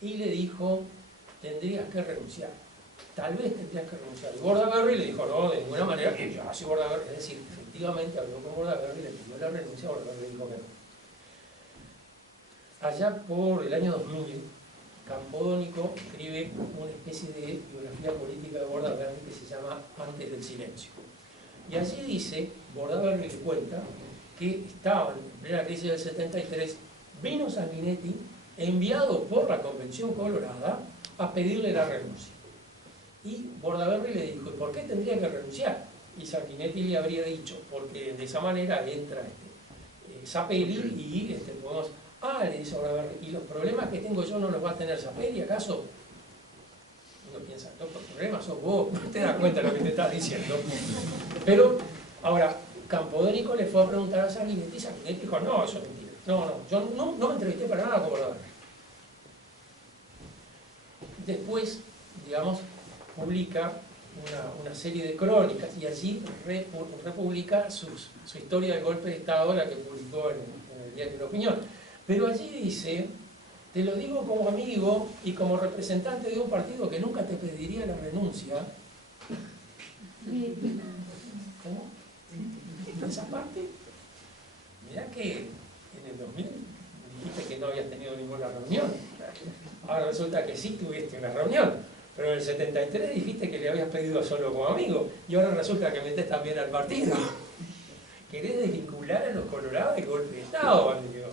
y le dijo: tendrías que renunciar. tal vez tendrías que renunciar. Y Bordaberry le dijo, no, de ninguna manera, que yo así Bordaberry, es decir, efectivamente habló con Bordaberry, le pidió la renuncia, Bordaberry dijo que no. Allá por el año 2000, Campodónico escribe una especie de biografía política de Bordaberry que se llama Antes del silencio. Y allí dice, Bordaberry le cuenta, que estaban en plena crisis del 73, vino Sanguinetti, enviado por la Convención Colorada, a pedirle la renuncia. Y Bordaberry le dijo, ¿y por qué tendría que renunciar? Y Sanguinetti le habría dicho, porque de esa manera entra Zapelli y podemos... Ah, le dice Bordaberry, ¿y los problemas que tengo yo no los va a tener Zapelli, acaso? Uno piensa, no, los problemas sos vos, no te das cuenta de lo que te estás diciendo. Pero, ahora, Campodónico le fue a preguntar a Sanguinetti y Sanguinetti dijo, no, eso es mentira. Yo no me entrevisté para nada con Bordaberry. Después, digamos, publica una serie de crónicas y allí republica su historia del golpe de Estado, la que publicó en el diario La Opinión. Pero allí dice, te lo digo como amigo y como representante de un partido que nunca te pediría la renuncia. ¿Cómo? ¿En esa parte? Mirá que en el 2000 dijiste que no habías tenido ninguna reunión. Ahora resulta que sí tuviste una reunión. Pero en el 73 dijiste que le habías pedido solo como amigo. Y ahora resulta que metés también al partido. ¿Querés desvincular a los colorados del golpe de Estado, amigo?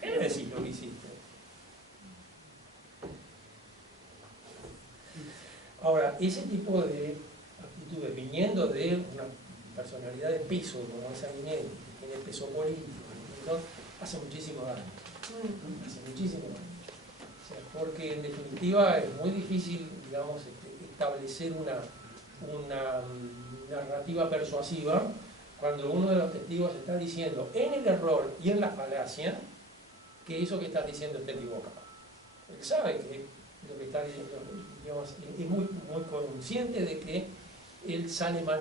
¿Qué me decís lo que hiciste? Ahora, ese tipo de actitudes, viniendo de una personalidad de peso, como es Sanguinetti, que tiene peso político, hace muchísimo daño. Hace muchísimo daño. O sea, porque en definitiva es muy difícil, digamos, establecer una narrativa persuasiva cuando uno de los testigos está diciendo en el error y en la falacia que eso que estás diciendo está equivocado. Él sabe que lo que está diciendo, digamos, es muy consciente de que él sale mal